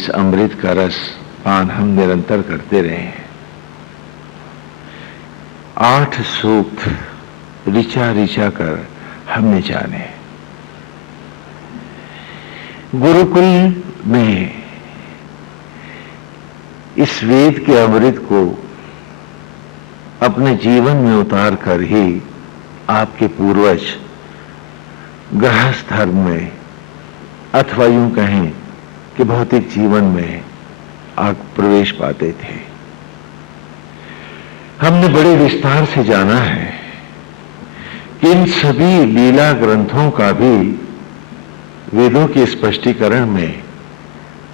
इस अमृत का रस पान हम निरंतर करते रहे हैं। 8 सूक्त ऋचा ऋचा कर हमने जाने। गुरुकुल में इस वेद के अमृत को अपने जीवन में उतार कर ही आपके पूर्वज गृहस्थ धर्म में अथवा यूं कहें कि भौतिक जीवन में प्रवेश पाते थे। हमने बड़े विस्तार से जाना है कि इन सभी लीला ग्रंथों का भी वेदों के स्पष्टीकरण में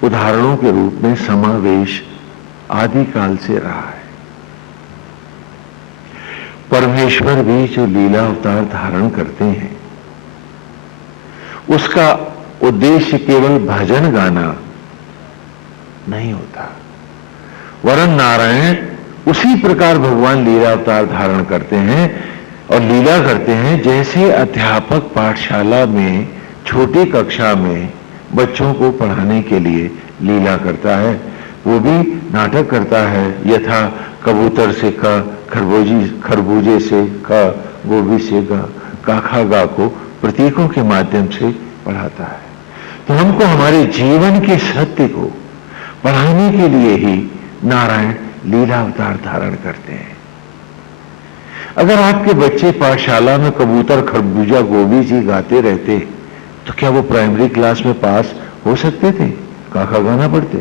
उदाहरणों के रूप में समावेश आदि काल से रहा है। परमेश्वर भी जो लीला अवतार धारण करते हैं उसका उद्देश्य केवल भजन गाना नहीं होता, वरन नारायण उसी प्रकार भगवान लीला अवतार धारण करते हैं और लीला करते हैं जैसे अध्यापक पाठशाला में छोटी कक्षा में बच्चों को पढ़ाने के लिए लीला करता है। वो भी नाटक करता है, यथा कबूतर से का, खरबूजे से का, गोभी से गा, काखा गा को प्रतीकों के माध्यम से पढ़ाता है। तो हमको हमारे जीवन के सत्य को पढ़ाने के लिए ही नारायण लीला अवतार धारण करते हैं। अगर आपके बच्चे पाठशाला में कबूतर खरबूजा गोभी जी गाते रहते तो क्या वो प्राइमरी क्लास में पास हो सकते थे? काका गाना पड़ते।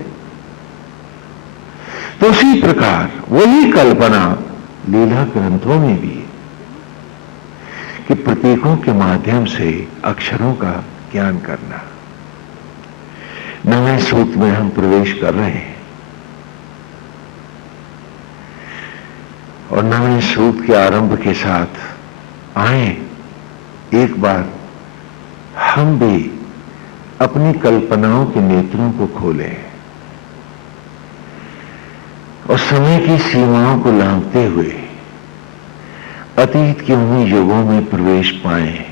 तो उसी प्रकार वही कल्पना लीला ग्रंथों में भी है कि प्रतीकों के माध्यम से अक्षरों का ज्ञान करना। 9वें सूक्त में हम प्रवेश कर रहे हैं और 9वें सूक्त के आरंभ के साथ आए एक बार हम भी अपनी कल्पनाओं के नेत्रों को खोलें और समय की सीमाओं को लांघते हुए अतीत के उन्हीं युगों में प्रवेश पाएं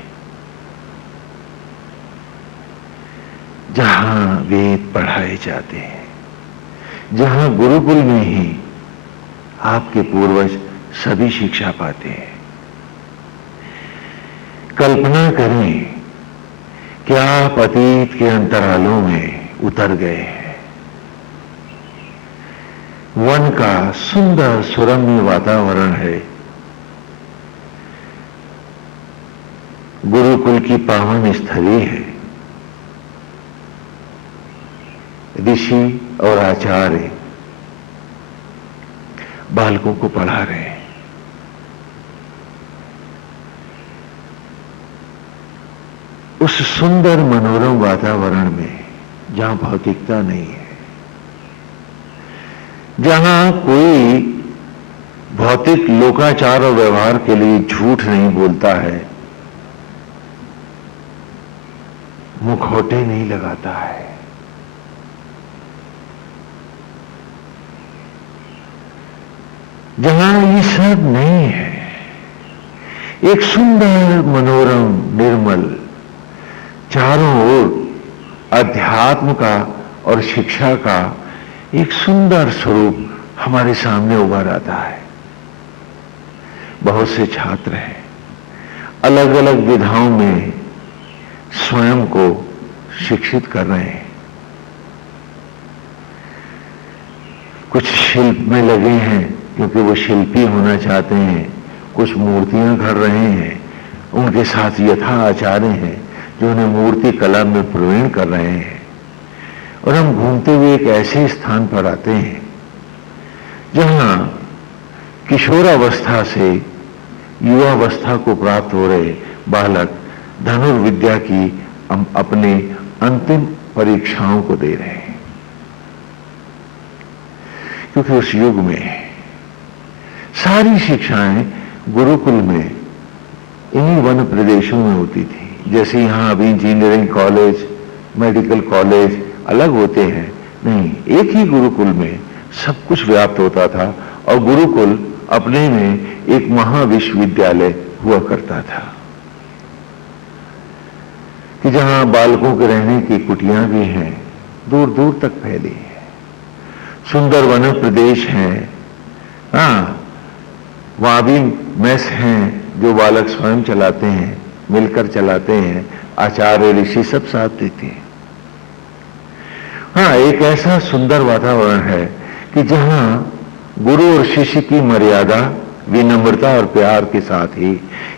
जहां वेद पढ़ाए जाते हैं, जहां गुरुकुल में ही आपके पूर्वज सभी शिक्षा पाते हैं। कल्पना करें कि आप अतीत के अंतरालों में उतर गए हैं। वन का सुंदर सुरम्य वातावरण है, गुरुकुल की पावन स्थली है, ऋषि और आचार्य बालकों को पढ़ा रहे हैं। उस सुंदर मनोरम वातावरण में जहां भौतिकता नहीं है, जहां कोई भौतिक लोकाचार और व्यवहार के लिए झूठ नहीं बोलता है, मुखौटे नहीं लगाता है, जहां ये सब नहीं है, एक सुंदर मनोरम निर्मल चारों ओर अध्यात्म का और शिक्षा का एक सुंदर स्वरूप हमारे सामने उभर आता है। बहुत से छात्र हैं, अलग अलग विधाओं में स्वयं को शिक्षित कर रहे हैं। कुछ शिल्प में लगे हैं क्योंकि वो शिल्पी होना चाहते हैं, कुछ मूर्तियां घर रहे हैं, उनके साथ यथा आचार्य हैं जो उन्हें मूर्ति कला में प्रवीण कर रहे हैं। और हम घूमते हुए एक ऐसे स्थान पर आते हैं जहां किशोरावस्था से युवावस्था को प्राप्त हो रहे बालक धनुर्विद्या की अपने अंतिम परीक्षाओं को दे रहे हैं, क्योंकि उस युग में सारी शिक्षाएं गुरुकुल में इन्हीं वन प्रदेशों में होती थी। जैसे यहां अभी इंजीनियरिंग कॉलेज, मेडिकल कॉलेज अलग होते हैं, नहीं, एक ही गुरुकुल में सब कुछ व्याप्त होता था और गुरुकुल अपने में एक महाविश्वविद्यालय हुआ करता था कि जहां बालकों के रहने की कुटियां भी हैं, दूर दूर तक फैली है। सुंदर वन प्रदेश हैं, हाँ, वहां भी मेस हैं जो बालक स्वयं चलाते हैं, मिलकर चलाते हैं, आचार्य ऋषि सब साथ देते हैं। हाँ, एक ऐसा सुंदर वातावरण है कि जहां गुरु और शिष्य की मर्यादा, विनम्रता और प्यार के साथ ही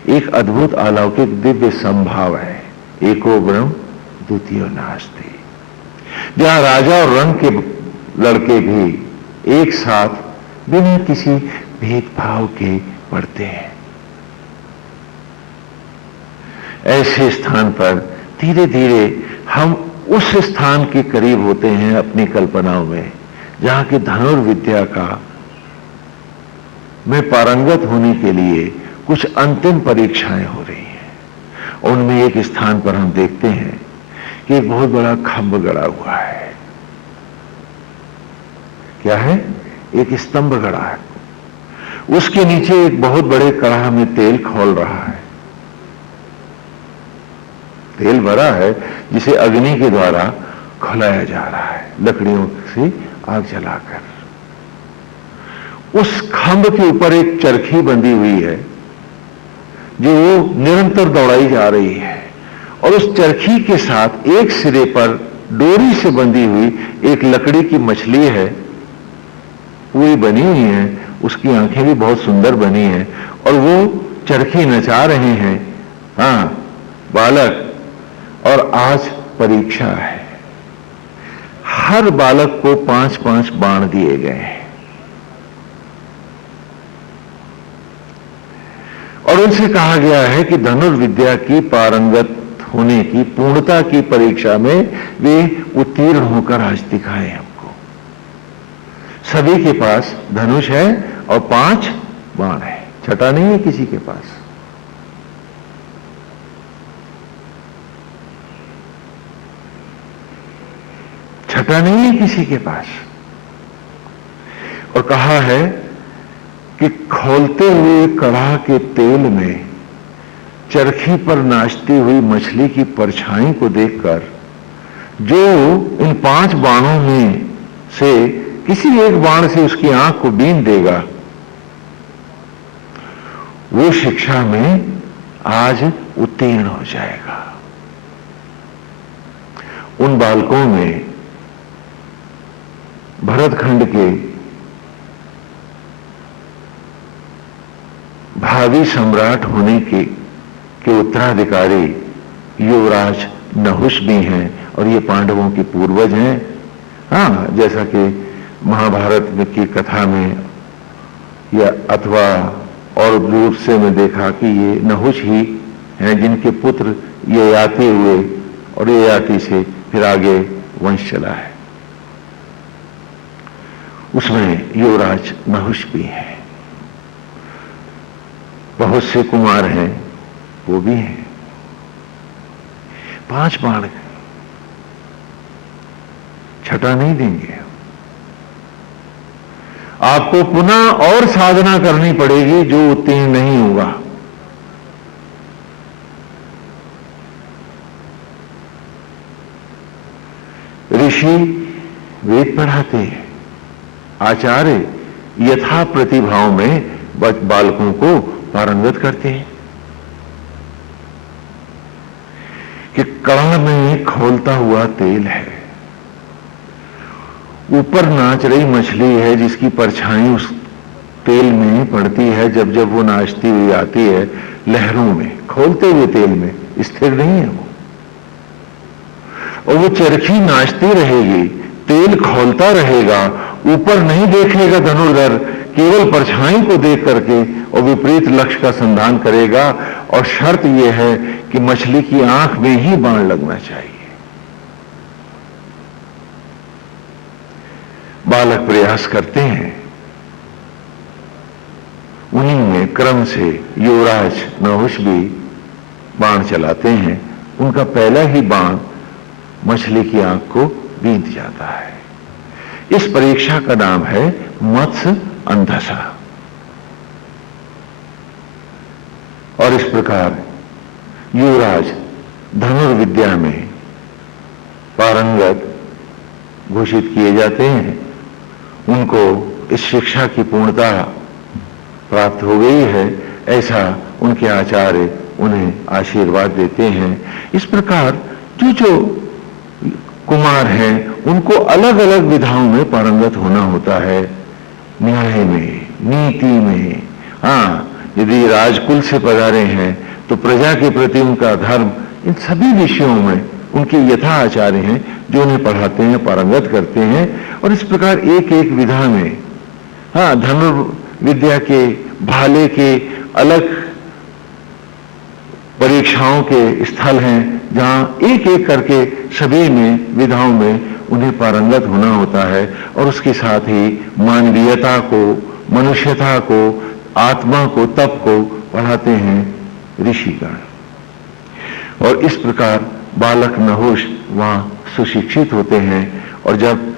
एक अद्भुत अलौकिक दिव्य संभाव है। एको ब्रह्म द्वितीयो नास्ति, जहां राजा और रंग के लड़के भी एक साथ बिना किसी भेदभाव के पढ़ते हैं। ऐसे स्थान पर धीरे धीरे हम उस स्थान के करीब होते हैं अपनी कल्पनाओं में, जहां की धनुर्विद्या का में पारंगत होने के लिए कुछ अंतिम परीक्षाएं हो रही हैं। उनमें एक स्थान पर हम देखते हैं कि एक बहुत बड़ा खंभ गड़ा हुआ है। क्या है? एक स्तंभ गड़ा है। उसके नीचे एक बहुत बड़े कड़ाह में तेल खौल रहा है। तेल भरा है जिसे अग्नि के द्वारा खौलाया जा रहा है, लकड़ियों से आग जलाकर। उस खंभ के ऊपर एक चरखी बंधी हुई है जो निरंतर दौड़ाई जा रही है, और उस चरखी के साथ एक सिरे पर डोरी से बंधी हुई एक लकड़ी की मछली है, पूरी बनी हुई है, उसकी आंखें भी बहुत सुंदर बनी हैं, और वो चरखी नचा रहे हैं, हाँ, बालक। और आज परीक्षा है। हर बालक को 5-5 बाण दिए गए हैं और उनसे कहा गया है कि धनुर्विद्या की पारंगत होने की, पूर्णता की परीक्षा में वे उत्तीर्ण होकर आज दिखाएं हमको। सभी के पास धनुष है और 5 बाण है, छठा नहीं है किसी के पास। छठा नहीं है किसी के पास। और कहा है कि खौलते हुए कड़ाह के तेल में चरखी पर नाचती हुई मछली की परछाई को देखकर जो इन 5 बाणों में से किसी एक बाण से उसकी आंख को बीन देगा, वो शिक्षा में आज उत्तीर्ण हो जाएगा। उन बालकों में भरतखंड के भावी सम्राट होने के उत्तराधिकारी युवराज नहुष भी हैं, और ये पांडवों के पूर्वज हैं। हाँ, जैसा कि महाभारत में की कथा में या अथवा और रूप से मैं देखा कि ये नहुष ही हैं जिनके पुत्र ययाति हुए, और ययाति से फिर आगे वंश चला है। उसमें युवराज नहुष भी है। बहुत से कुमार हैं, वो भी हैं। 5 बाण, छठा नहीं देंगे। आपको पुनः और साधना करनी पड़ेगी जो उत्तीर्ण नहीं होगा। ऋषि वेद पढ़ाते हैं, आचार्य यथा प्रतिभाओं में बालकों को पारंगत करते हैं कि कड़ाह में खौलता हुआ तेल है, ऊपर नाच रही मछली है जिसकी परछाई उस तेल में पड़ती है। जब जब वो नाचती हुई आती है लहरों में, खौलते हुए तेल में, स्थिर नहीं है वो, और वो चरखी नाचती रहेगी, तेल खौलता रहेगा, ऊपर नहीं देखेगा धनुर्धर, केवल परछाई को देख करके और विपरीत लक्ष्य का संधान करेगा। और शर्त यह है कि मछली की आंख में ही बाण लगना चाहिए। बालक प्रयास करते हैं, उन्हीं में क्रम से युवराज नहुष भी बाण चलाते हैं। उनका पहला ही बाण मछली की आंख को बींध जाता है। इस परीक्षा का नाम है मत्स्य अंधसा। और इस प्रकार युवराज धनुर्विद्या में पारंगत घोषित किए जाते हैं, उनको इस शिक्षा की पूर्णता प्राप्त हो गई है, ऐसा उनके आचार्य उन्हें आशीर्वाद देते हैं। इस प्रकार जो जो कुमार हैं उनको अलग अलग विधाओं में पारंगत होना होता है, न्याय में, नीति में। हाँ, यदि राजकुल से पधारे हैं तो प्रजा के प्रति उनका धर्म, इन सभी विषयों में उनके यथा आचार्य हैं जो उन्हें पढ़ाते हैं, पारंगत करते हैं। और इस प्रकार एक एक विधा में, हाँ, धनुर्विद्या के, भाले के अलग परीक्षाओं के स्थल हैं जहां एक एक करके सभी में, विधाओं में उन्हें पारंगत होना होता है। और उसके साथ ही मानवीयता को, मनुष्यता को, आत्मा को, तप को पढ़ाते हैं ऋषिगण। और इस प्रकार बालक नहुष वहां सुशिक्षित होते हैं। और जब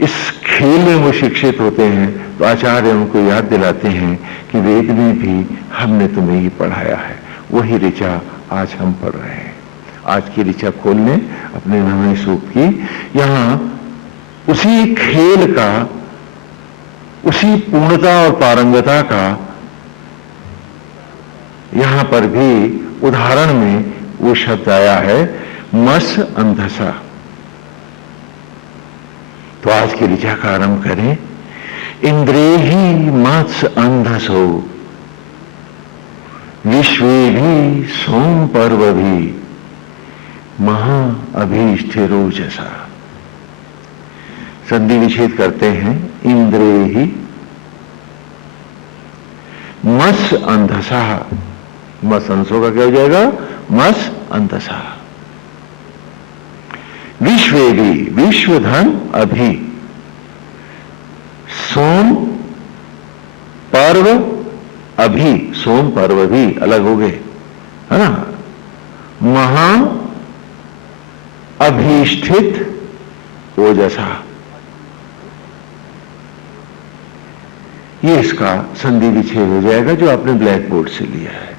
इस खेल में वो शिक्षित होते हैं तो आचार्य उनको याद दिलाते हैं कि वेद में भी हमने तुम्हें ही पढ़ाया है, वही ऋचा आज हम पढ़ रहे हैं। आज की ऋचा खोल लें अपने नवे सूक्त की, यहां उसी खेल का, उसी पूर्णता और पारंगता का यहां पर भी उदाहरण में वो शब्द आया है, मस अंधसा। तो आज की ऋचा का आरंभ करें। इंद्रेहि मत्स अंधसो विश्वे भी सोम पर्व भी महा अभीष्टिरोजसा। संधि विच्छेद करते हैं। इंद्रेहि मस अंधसा, मस अंशों का क्या हो जाएगा? मस अंधसा। विश्वे भी, विश्व धन अभी, सोम पर्व अभी, सोम पर्व भी अलग हो गए, है ना। महा अभीष्टित ओजसा, ये इसका संधि विच्छेद हो जाएगा जो आपने ब्लैक बोर्ड से लिया है।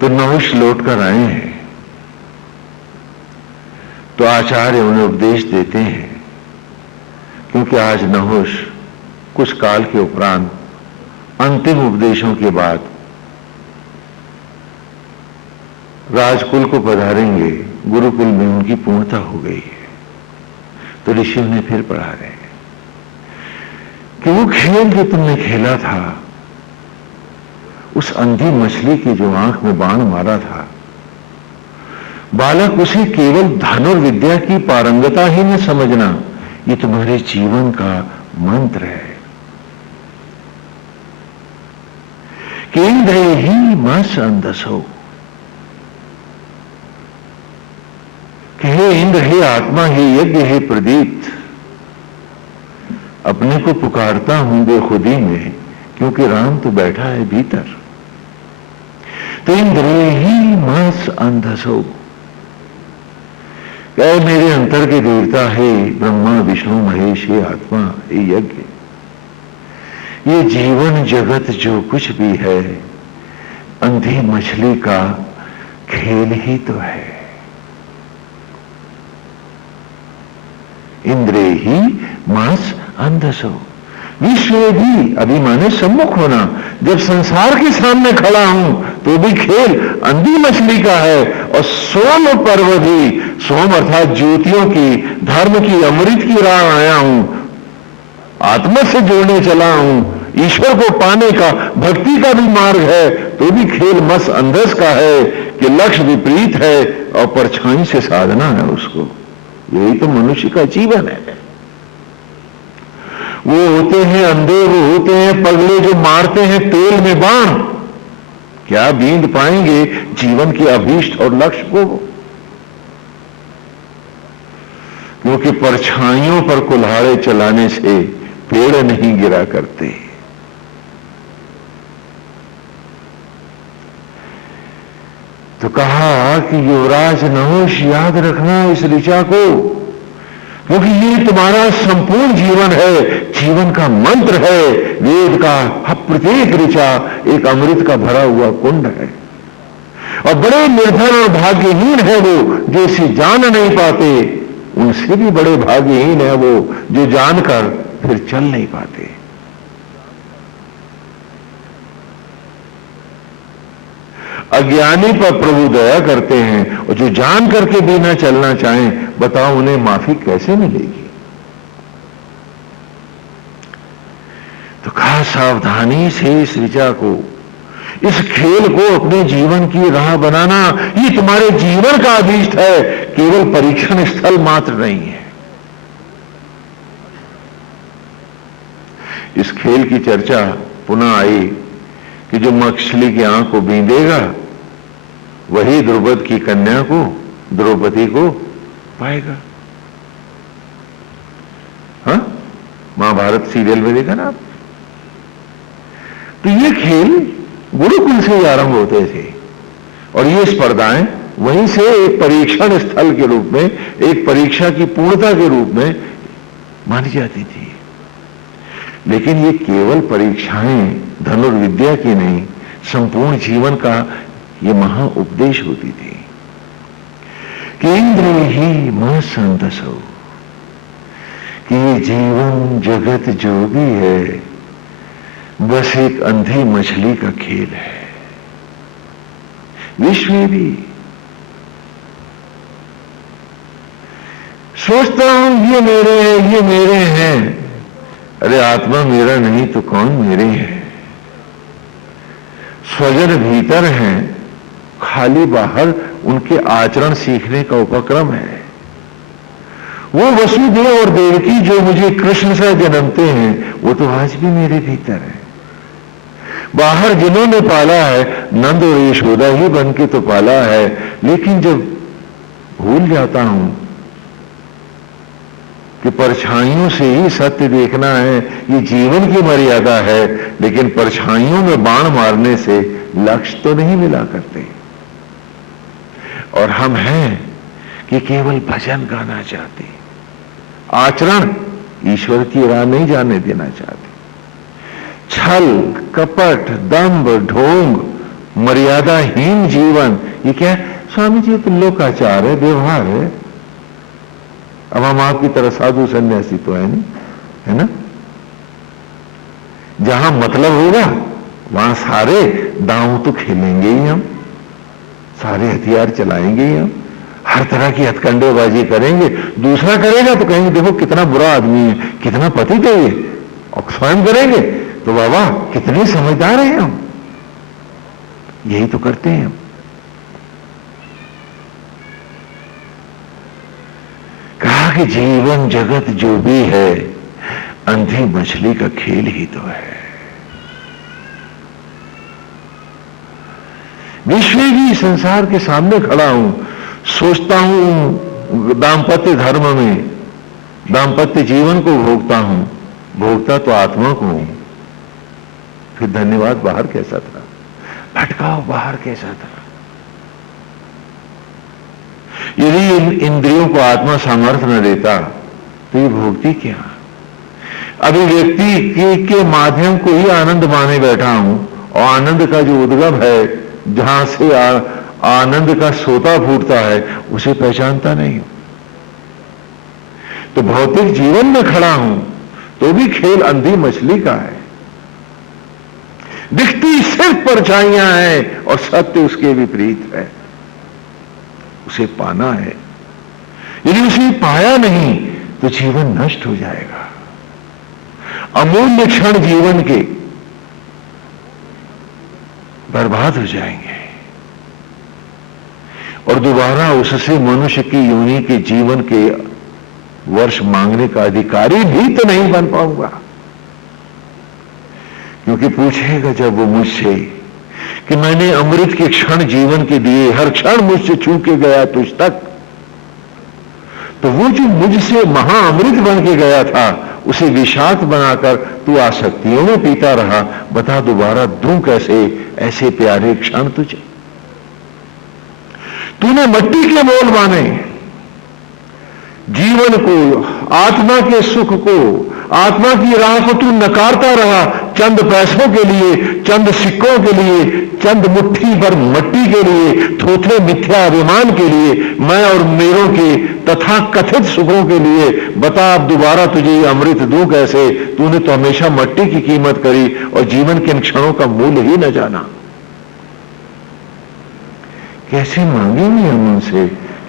तो नहुष लौट कर आए हैं तो आचार्य उन्हें उपदेश देते हैं, क्योंकि आज नहुष कुछ काल के उपरांत अंतिम उपदेशों के बाद राजकुल को पधारेंगे, गुरुकुल में उनकी पूर्णता हो गई है। तो ऋषि उन्हें फिर पढ़ा रहे हैं कि वो खेल जो तुमने खेला था, उस अंधी मछली की जो आंख में बाण मारा था, बालक उसे केवल धनुर्विद्या की पारंगता ही न समझना, ये तुम्हारे जीवन का मंत्र है। केंद्र ही मस अंधसो, कि हे इंद्र, हे आत्मा, हे यज्ञ, हे प्रदीप्त, अपने को पुकारता हूं बेखुदी में, क्योंकि राम तो बैठा है भीतर। तो इंद्र ही मस अंधसो, क्या मेरे अंतर के देवता है ब्रह्मा विष्णु महेश, हे आत्मा, हे यज्ञ, ये जीवन जगत जो कुछ भी है अंधी मछली का खेल ही तो है। इंद्रे ही मास अंधसो, विश्व भी, अभी माने सम्मुख होना, जब संसार के सामने खड़ा हूं तो भी खेल अंधी मछली का है। और सोम पर्व भी, सोम अर्थात ज्योतियों की, धर्म की, अमृत की राह आया हूं, आत्मा से जोड़ने चला हूं, ईश्वर को पाने का, भक्ति का भी मार्ग है, तो भी खेल मस अंधस का है कि लक्ष्य विपरीत है और परछाई से साधना है उसको। यही तो मनुष्य का जीवन है। वो होते हैं अंधे, वो होते हैं पगले जो मारते हैं तेल में बाण, क्या बींद पाएंगे जीवन के अभीष्ट और लक्ष्य को? क्योंकि परछाइयों पर कुल्हाड़े चलाने से पेड़ नहीं गिरा करते। तो कहा कि युवराज नहुष, याद रखना इस ऋचा को, क्योंकि ये तुम्हारा संपूर्ण जीवन है, जीवन का मंत्र है। वेद का प्रत्येक ऋचा एक अमृत का भरा हुआ कुंड है, और बड़े निर्धन और भाग्यहीन है वो जो इसे जान नहीं पाते। उनसे भी बड़े भाग्यहीन है वो जो जानकर फिर चल नहीं पाते। अज्ञानी पर प्रभु दया करते हैं, और जो जान करके भी ना चलना चाहें, बताओ उन्हें माफी कैसे मिलेगी। तो खास सावधानी से इस ऋचा को, इस खेल को अपने जीवन की राह बनाना, ये तुम्हारे जीवन का अभीष्ट है, केवल परीक्षण स्थल मात्र नहीं है। इस खेल की चर्चा पुनः आई कि जो मछली की आंख को बींदेगा वही द्रुपद की कन्या को, द्रौपदी को पाएगा। हाँ, महाभारत सीरियल में देखा ना आप। तो ये खेल गुरुकुल से ही आरंभ होते थे, और ये स्पर्धाएं वहीं से एक परीक्षण स्थल के रूप में, एक परीक्षा की पूर्णता के रूप में मानी जाती थी। लेकिन ये केवल परीक्षाएं धनुर्विद्या की नहीं, संपूर्ण जीवन का ये महा उपदेश होती थी। केंद्र ही मह संतसो, कि ये जीवन जगत जो भी है बस एक अंधी मछली का खेल है। विश्व भी सोचता हूं ये मेरे हैं, ये मेरे हैं। अरे आत्मा मेरा नहीं तो कौन मेरे है। स्वजन भीतर हैं, खाली बाहर उनके आचरण सीखने का उपक्रम है। वो वसुदेव और देवकी जो मुझे कृष्ण से जन्मते हैं, वो तो आज भी मेरे भीतर है। बाहर जिन्होंने पाला है, नंद और यशोदा ही बन के तो पाला है, लेकिन जब भूल जाता हूं कि परछाइयों से ही सत्य देखना है, ये जीवन की मर्यादा है, लेकिन परछाइयों में बाण मारने से लक्ष्य तो नहीं मिला करते। और हम हैं कि केवल भजन गाना चाहते, आचरण ईश्वर की राह नहीं जाने देना चाहते। छल, कपट, दंभ, ढोंग, मर्यादाहीन जीवन, ये क्या है? स्वामी जी तो लोकाचार है, व्यवहार है। अब हम आपकी तरह साधु सन्यासी तो है नहीं, है ना? जहां मतलब होगा वहां सारे दांव तो खेलेंगे ही हम, सारे हथियार चलाएंगे ही हम, हर तरह की हथकंडेबाजी करेंगे। दूसरा करेगा तो कहेंगे देखो कितना बुरा आदमी है, कितना पतित है ये, और स्वयं करेंगे तो बाबा कितने समझदार हैं हम। यही तो करते हैं हम। कहा कि जीवन जगत जो भी है अंधी मछली का खेल ही तो है। विश्व भी संसार के सामने खड़ा हूं, सोचता हूं दाम्पत्य धर्म में, दाम्पत्य जीवन को भोगता हूं, भोगता तो आत्मा को हूं। फिर धन्यवाद बाहर कैसा था, भटकाव बाहर कैसा था। यदि इन इंद्रियों को आत्मा सामर्थ्य न देता तो ये भोगती क्या। अभिव्यक्ति के माध्यम को ही आनंद माने बैठा हूं, और आनंद का जो उद्गम है, जहां से आनंद का सोता फूटता है, उसे पहचानता नहीं हूं। तो भौतिक जीवन में खड़ा हूं तो भी खेल अंधी मछली का है। दिखती सिर्फ परछाइयां हैं और सत्य उसके विपरीत है। उसे पाना है। यदि उसे पाया नहीं तो जीवन नष्ट हो जाएगा। अमूल्य क्षण जीवन के बर्बाद हो जाएंगे, और दोबारा उससे मनुष्य की योनि के जीवन के वर्ष मांगने का अधिकारी भी तो नहीं बन पाऊंगा। क्योंकि पूछेगा जब वो मुझसे कि मैंने अमृत के क्षण जीवन के दिए, हर क्षण मुझसे छू के गया तुझ तक, तो वो जो मुझसे महाअमृत बन के गया था उसे विषाक्त बनाकर तू आसक्तियों में पीता रहा। बता दोबारा दूं कैसे ऐसे प्यारे क्षण तुझे। तूने मिट्टी के मोल माने, जीवन को, आत्मा के सुख को, आत्मा की राह को तू नकारता रहा, चंद पैसों के लिए, चंद सिक्कों के लिए, चंद मुट्ठी भर मट्टी के लिए, थोथे मिथ्या अभिमान के लिए, मैं और मेरों के तथा कथित सुखों के लिए, बता अब दोबारा तुझे ये अमृत दूं कैसे? तूने तो हमेशा मट्टी की कीमत करी और जीवन के इन क्षणों का मूल्य ही न जाना। कैसे मांगेंगे हम उनसे?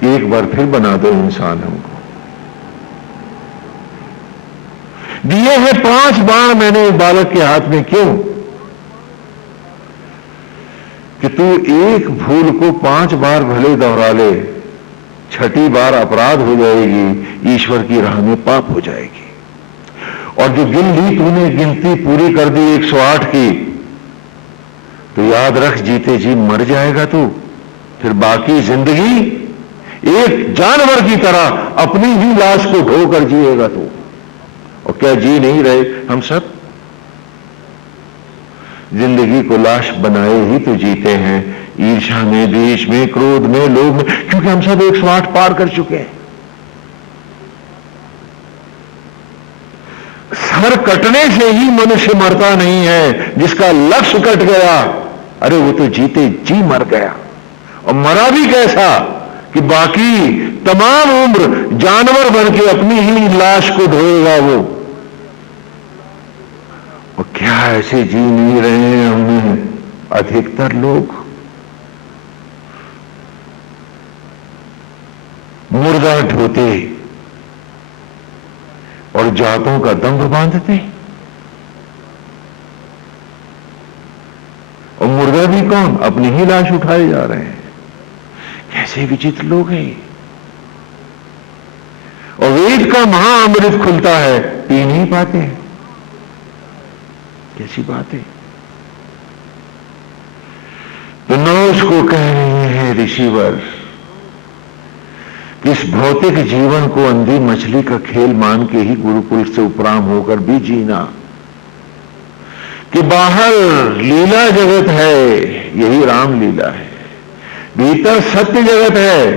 एक बार फिर बना दो इंसान हमको। दिए हैं 5 बाण मैंने बालक के हाथ में, क्यों? कि तू एक भूल को 5 बार भले दोहरा ले, छठी बार अपराध हो जाएगी, ईश्वर की राह में पाप हो जाएगी। और जो गिन ली तूने, गिनती पूरी कर दी 108 की, तो याद रख जीते जी मर जाएगा तू। फिर बाकी जिंदगी एक जानवर की तरह अपनी ही लाश को ढोकर जिएगा तू। और क्या जी नहीं रहे हम सब? जिंदगी को लाश बनाए ही तो जीते हैं, ईर्ष्या में, द्वेष में, क्रोध में, लोभ में, क्योंकि हम सब 108 पार कर चुके हैं। सर कटने से ही मनुष्य मरता नहीं है, जिसका लक्ष्य कट गया, अरे वो तो जीते जी मर गया। और मरा भी कैसा कि बाकी तमाम उम्र जानवर बन के अपनी ही लाश को ढोएगा वो। और क्या ऐसे जी नहीं रहे हैं हमने अधिकतर लोग? मुर्दा ढोते और जातों का दंभ बांधते। और मुर्दा भी कौन? अपनी ही लाश उठाए जा रहे हैं। कैसे विचित्र लोग हैं। और वेद का महाअमृत खुलता है, पी नहीं पाते हैं। कैसी बात है? तो नौश को कह रहे हैं ऋषिवर कि इस भौतिक जीवन को अंधी मछली का खेल मान के ही गुरुकुल से उपराम होकर भी जीना, कि बाहर लीला जगत है, यही राम लीला है, भीतर सत्य जगत है,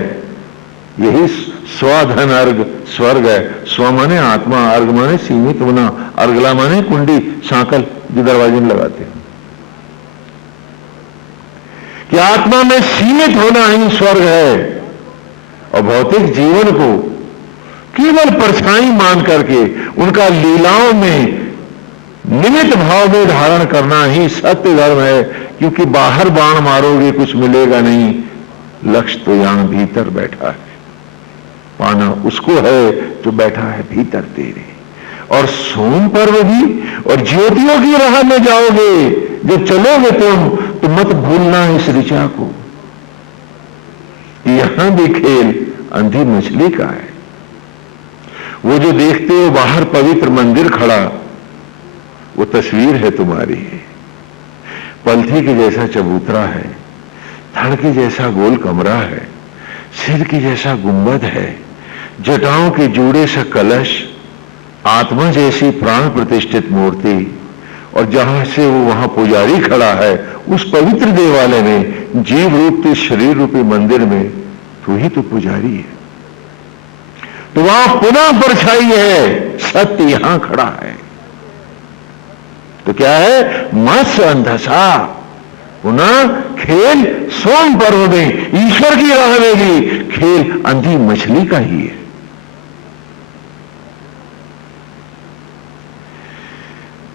यही स्वधन अर्घ स्वर्ग है। स्व माने आत्मा, अर्घ माने सीमित होना, अर्गला माने कुंडी, सांकल जो दरवाजे में लगाते हैं, कि आत्मा में सीमित होना ही स्वर्ग है। और भौतिक जीवन को केवल परछाई मान करके उनका लीलाओं में निमित्त भाव में धारण करना ही सत्य धर्म है। क्योंकि बाहर बाण मारोगे कुछ मिलेगा नहीं, लक्ष्य तो यहां भीतर बैठा है। पाना उसको है जो बैठा है भीतर तेरे। और सोम पर्व भी, और ज्योतियों की राह में जाओगे जब चलोगे तुम, तो मत भूलना इस ऋचा को। यहां भी खेल अंधी मछली का है। वो जो देखते हो बाहर पवित्र मंदिर खड़ा, वो तस्वीर है तुम्हारी। पलथी के जैसा चबूतरा है, धड़ के जैसा गोल कमरा है, सिर के जैसा गुंबद है, जटाओं के जुड़े सा कलश, आत्मा जैसी प्राण प्रतिष्ठित मूर्ति, और जहां से वो वहां पुजारी खड़ा है, उस पवित्र देवालय में, जीव रूपी शरीर रूपी मंदिर में, तू ही तो पुजारी है। तो वहां पुनः परछाई है, सत्य यहां खड़ा है। तो क्या है? मत्स्य अंधसा। पुनः खेल सोम पर्व में, ईश्वर की राह में भी खेल अंधी मछली का ही है।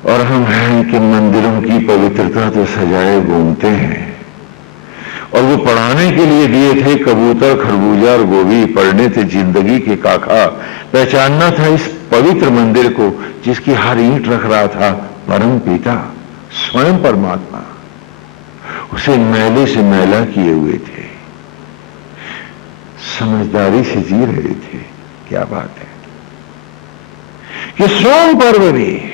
और हम हैं कि मंदिरों की पवित्रता तो सजाए घूमते हैं, और वो पढ़ाने के लिए दिए थे कबूतर, खरबूजा और गोभी, पढ़ने थे जिंदगी के काका। पहचानना था इस पवित्र मंदिर को जिसकी हर ईंट रख रहा था परम पिता स्वयं परमात्मा। उसे मैले से मैला किए हुए थे, समझदारी से जी रहे थे। क्या बात है कि सोम पर्व में,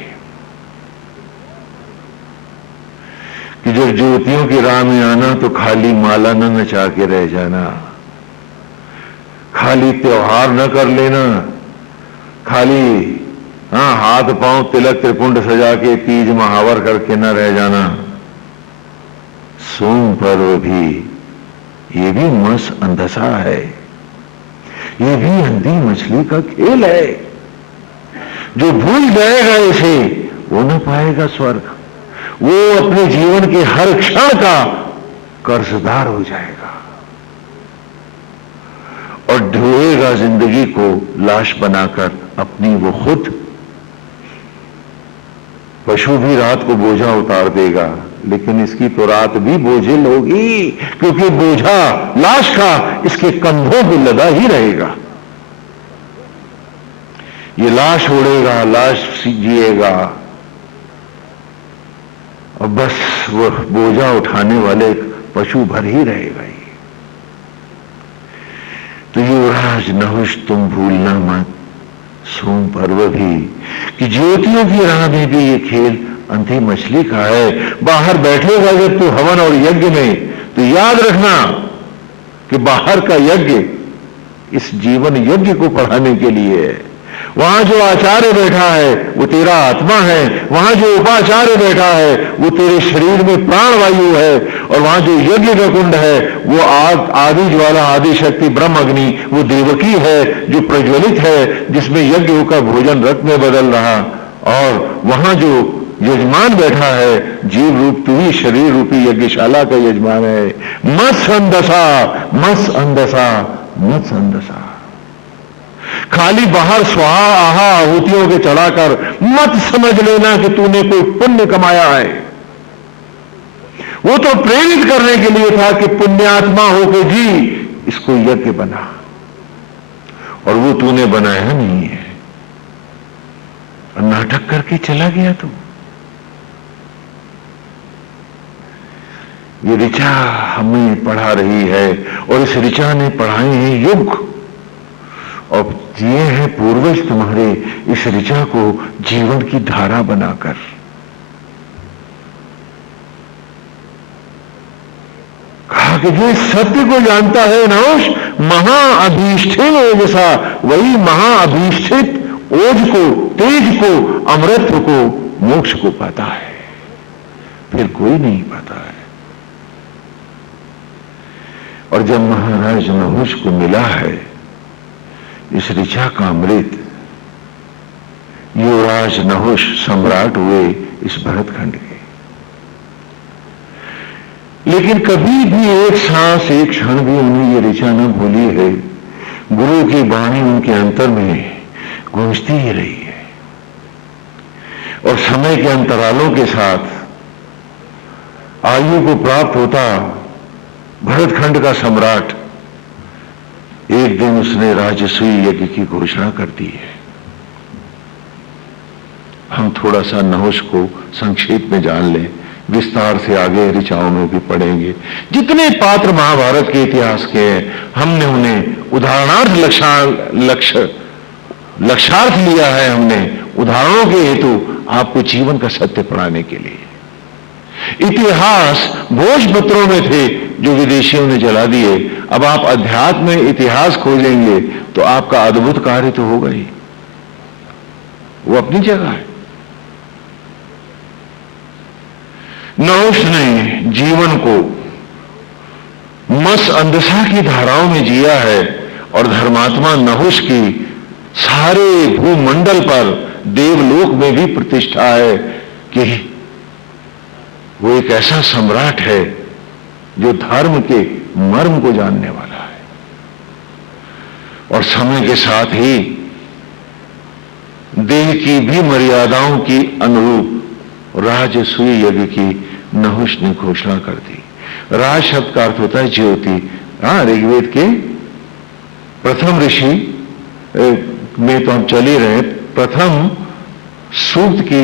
कि जब ज्योतियों की राह में आना तो खाली माला न नचा के रह जाना, खाली त्योहार न कर लेना, खाली हाथ पांव तिलक त्रिपुंड सजा के तीज महावर करके न रह जाना। सोम पर्व भी, ये भी मस अंधसा है, ये भी अंधी मछली का खेल है। जो भूल जाएगा इसे, वो न पाएगा स्वर्ग। वो अपने जीवन के हर क्षण का कर्जदार हो जाएगा और ढोएगा जिंदगी को लाश बनाकर अपनी वो खुद। पशु भी रात को बोझा उतार देगा, लेकिन इसकी तो रात भी बोझिल होगी, क्योंकि बोझा लाश का इसके कंधों पे लगा ही रहेगा। ये लाश उड़ेगा, लाश जिएगा, और बस वह बोझा उठाने वाले पशु भर ही रहेगा ही। तो युवराज नहुष तुम भूलना मत सोम पर्व भी, कि ज्योतियों की राह में भी ये खेल अंधी मछली का है। बाहर बैठेगा जब तू हवन और यज्ञ में, तो याद रखना कि बाहर का यज्ञ इस जीवन यज्ञ को पढ़ाने के लिए है। वहां जो आचार्य बैठा है वो तेरा आत्मा है, वहां जो उपाचार्य बैठा है वो तेरे शरीर में प्राण वायु है, और वहां जो यज्ञ का कुंड है वो आदि ज्वाला आदि शक्ति ब्रह्म अग्नि वो देवकी है जो प्रज्वलित है, जिसमें यज्ञ का भोजन रक्त में बदल रहा। और वहां जो यजमान बैठा है जीव रूप, तू ही शरीर रूपी यज्ञशाला का यजमान है। मत्स्य अंदसा, मत्स्य अंदसा, मत्स्य अंदसा। खाली बाहर स्वाहा आहा आहुतियों के चढ़ाकर मत समझ लेना कि तूने कोई पुण्य कमाया है। वो तो प्रेरित करने के लिए था कि पुण्यात्मा होके जी इसको यज्ञ बना, और वो तूने बनाया नहीं है, नाटक करके चला गया तू। ये ऋचा हमें पढ़ा रही है, और इस ऋचा ने पढ़ाए हैं युग, और ये हैं पूर्वज तुम्हारे इस ऋचा को जीवन की धारा बनाकर। कहा कि जो सत्य को जानता है नहुष, महाअभीष्ठित ओजसा, वही महाअभीष्ठित ओज को, तेज को, अमृत को, मोक्ष को पाता है, फिर कोई नहीं पाता है। और जब महाराज नहुष को मिला है इस ऋचा का अमृत, युवराज नहुष सम्राट हुए इस भरतखंड के। लेकिन कभी भी एक सांस एक क्षण भी उन्हें ये ऋचा न भूली है। गुरु की वाणी उनके अंतर में गूंजती ही रही है, और समय के अंतरालों के साथ आयु को प्राप्त होता भरतखंड का सम्राट, एक दिन उसने राजसूय यज्ञ की घोषणा कर दी है। हम थोड़ा सा नहुष को संक्षेप में जान लें, विस्तार से आगे ऋचाओं में भी पढ़ेंगे। जितने पात्र महाभारत के इतिहास के हैं, हमने उन्हें उदाहरणार्थ लक्ष्यार्थ लिया है, हमने उदाहरणों के हेतु आपको जीवन का सत्य पढ़ाने के लिए। इतिहास भोजपत्रों में थे जो विदेशियों ने जला दिए। अब आप अध्यात्म में इतिहास खोजेंगे तो आपका अद्भुत कार्य तो होगा ही, वो अपनी जगह है। नहुष ने जीवन को मस अंधसा की धाराओं में जिया है, और धर्मात्मा नहुष की सारे भूमंडल पर देवलोक में भी प्रतिष्ठा है कि वो एक ऐसा सम्राट है जो धर्म के मर्म को जानने वाला है, और समय के साथ ही देह की भी मर्यादाओं की अनुरूप राजसूय यज्ञ की नहुष ने घोषणा कर दी। राज शब्द का अर्थ होता है ज्योति। ऋग्वेद के प्रथम ऋषि में तो हम चल ही रहे, प्रथम सूक्त की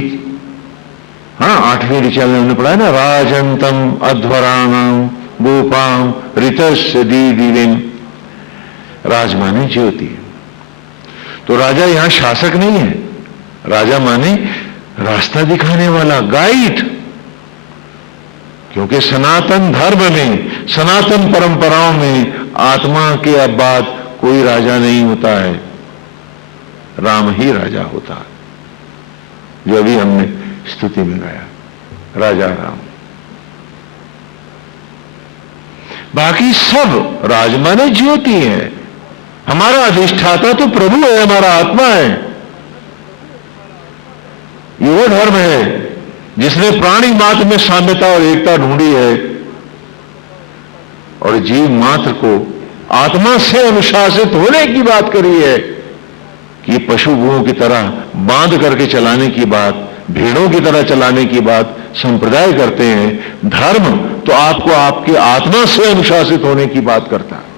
8वीं ऋचा में हमने पढ़ा है ना, राजंतम अध्वराणाम गोपाम ऋतस्य दीदिविन। राज माने ज्योति। तो राजा यहां शासक नहीं है, राजा माने रास्ता दिखाने वाला, गाइड। क्योंकि सनातन धर्म में, सनातन परंपराओं में आत्मा के अब बाद कोई राजा नहीं होता है, राम ही राजा होता है, जो अभी हमने स्तुति में गाया, राजा राम। बाकी सब राज माने ज्योति है। हमारा अधिष्ठाता तो प्रभु है, हमारा आत्मा है। ये वो धर्म है जिसने प्राणी मात्र में साम्यता और एकता ढूंढी है और जीव मात्र को आत्मा से अनुशासित होने की बात करी है कि पशु गुओं की तरह बांध करके चलाने की बात, भेड़ों की तरह चलाने की बात संप्रदाय करते हैं। धर्म तो आपको आपकी आत्मा से अनुशासित होने की बात करता है।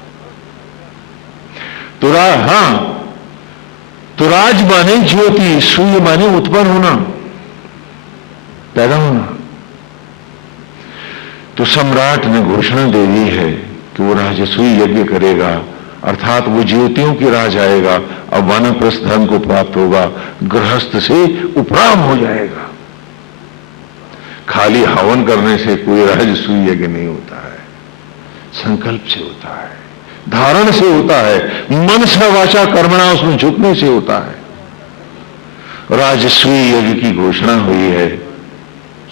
तो राज माने ज्योति, सूर्य माने उत्पन्न होना, पैदा होना। तो सम्राट ने घोषणा दे दी है कि वो राजसूय यज्ञ करेगा, अर्थात वो ज्योतियों की राह जाएगा। अब वानप्रस्थ धर्म को प्राप्त होगा, गृहस्थ से उपराम हो जाएगा। खाली हवन करने से कोई राजसूय यज्ञ नहीं होता है, संकल्प से होता है, धारण से होता है, मन से वाचा कर्मणा उसमें झुकने से होता है। राजसूय यज्ञ की घोषणा हुई है,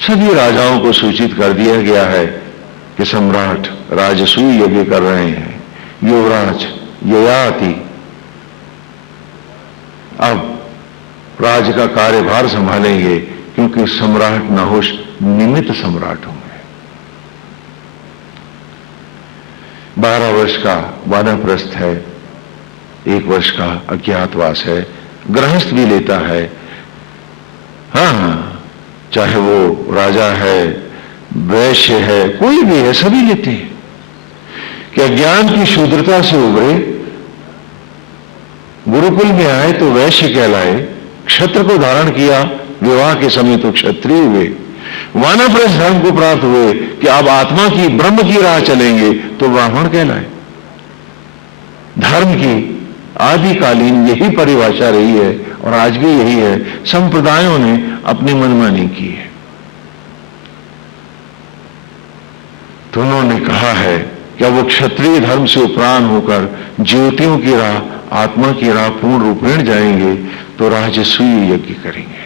सभी राजाओं को सूचित कर दिया गया है कि सम्राट राजसूय यज्ञ कर रहे हैं। युवराज ययाति अब राज्य का कार्यभार संभालेंगे, क्योंकि सम्राट नहुष निमित्त सम्राट होंगे। 12 वर्ष का वानप्रस्थ है, 1 वर्ष का अज्ञातवास है, गृहस्थ भी लेता है। हाँ, चाहे वो राजा है, वैश्य है, कोई भी है, सभी लेते हैं कि अज्ञान की शूद्रता से उभरे, गुरुकुल में आए तो वैश्य कहलाए, क्षत्र को धारण किया, विवाह के समय तो क्षत्रिय हुए, वानप्रस्थ धर्म को प्राप्त हुए कि अब आत्मा की ब्रह्म की राह चलेंगे तो ब्राह्मण कहलाए। धर्म की आदिकालीन यही परिभाषा रही है और आज भी यही है। संप्रदायों ने अपनी मनमानी की है। तो उन्होंने कहा है कि अब वो क्षत्रिय धर्म से उपराम होकर ज्योतियों की राह, आत्मा की राह पूर्ण रूपेण जाएंगे तो राजसूय यज्ञ करेंगे।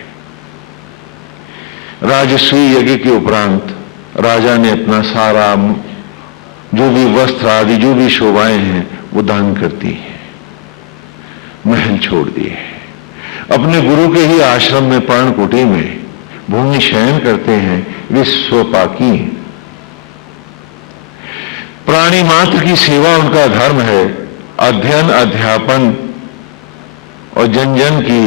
राजसूय यज्ञ के उपरांत राजा ने अपना सारा जो भी वस्त्र आदि जो भी शोभाएं हैं वो दान कर दी है, महल छोड़ दिए, अपने गुरु के ही आश्रम में पर्णकुटी में भूमि शयन करते हैं, वे स्वपाकी हैं। प्राणी मात्र की सेवा उनका धर्म है। अध्ययन अध्यापन और जन जन की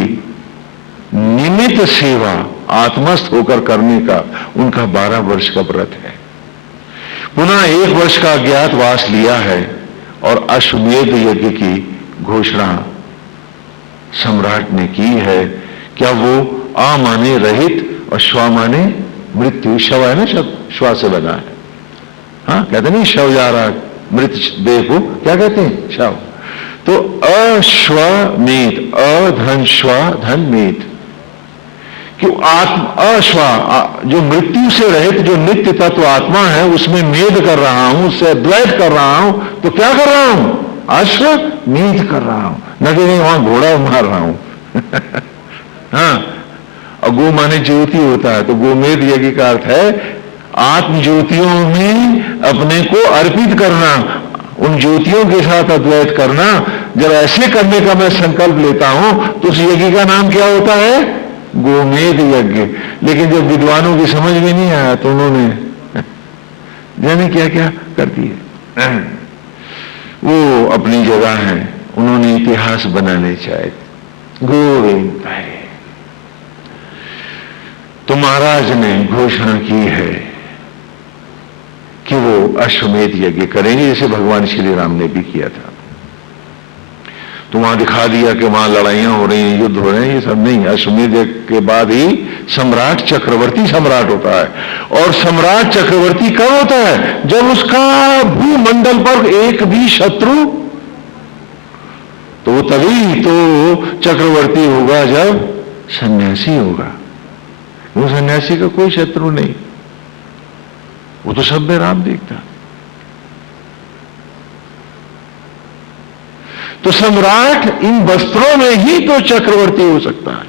निमित्त सेवा आत्मस्थ होकर करने का उनका 12 वर्ष का व्रत है। पुनः 1 वर्ष का अज्ञातवास लिया है और अश्वमेध यज्ञ की घोषणा सम्राट ने की है। क्या वो आ माने रहित और श्वा माने मृत्यु, शव है ना, शब्द श्वा से बना है। हाँ, कहते नहीं शव जा रहा मृत देह को क्या कहते हैं, शव। तो अश्वमेध, अधन श्वा धन मेध, कि अश्वा जो मृत्यु से रहित जो नित्य तत्व आत्मा है उसमें मेध कर रहा हूं, उससे द्वैत कर रहा हूं। तो क्या कर रहा हूं, अश्वमेध कर रहा हूं, न कि नहीं वहां घोड़ा मार रहा हूं। हाँ, और गो माने ज्योति होता है, तो गोमेध यज्ञ का अर्थ है आत्म ज्योतियों में अपने को अर्पित करना, उन ज्योतियों के साथ अद्वैत करना। जब ऐसे करने का मैं संकल्प लेता हूं तो उस यज्ञ का नाम क्या होता है, गोमेध यज्ञ। लेकिन जब विद्वानों की समझ में नहीं आया तो उन्होंने जाने क्या क्या कर दिए। वो अपनी जगह है, उन्होंने इतिहास बनाने चाहे। गोविंद भाई, तो महाराज ने घोषणा की है कि वो अश्वमेध यज्ञ करेंगे, जैसे भगवान श्री राम ने भी किया था। तो वहां दिखा दिया कि वहां लड़ाइयां हो रही हैं, युद्ध हो रहे हैं, ये सब नहीं। अश्वमेध यज्ञ के बाद ही सम्राट चक्रवर्ती सम्राट होता है। और सम्राट चक्रवर्ती कब होता है, जब उसका भूमंडल पर एक भी शत्रु, तो वो तभी तो चक्रवर्ती होगा जब सन्यासी होगा। वो सन्यासी का कोई शत्रु नहीं, वो तो सब में राम देखता। तो सम्राट इन वस्त्रों में ही तो चक्रवर्ती हो सकता है,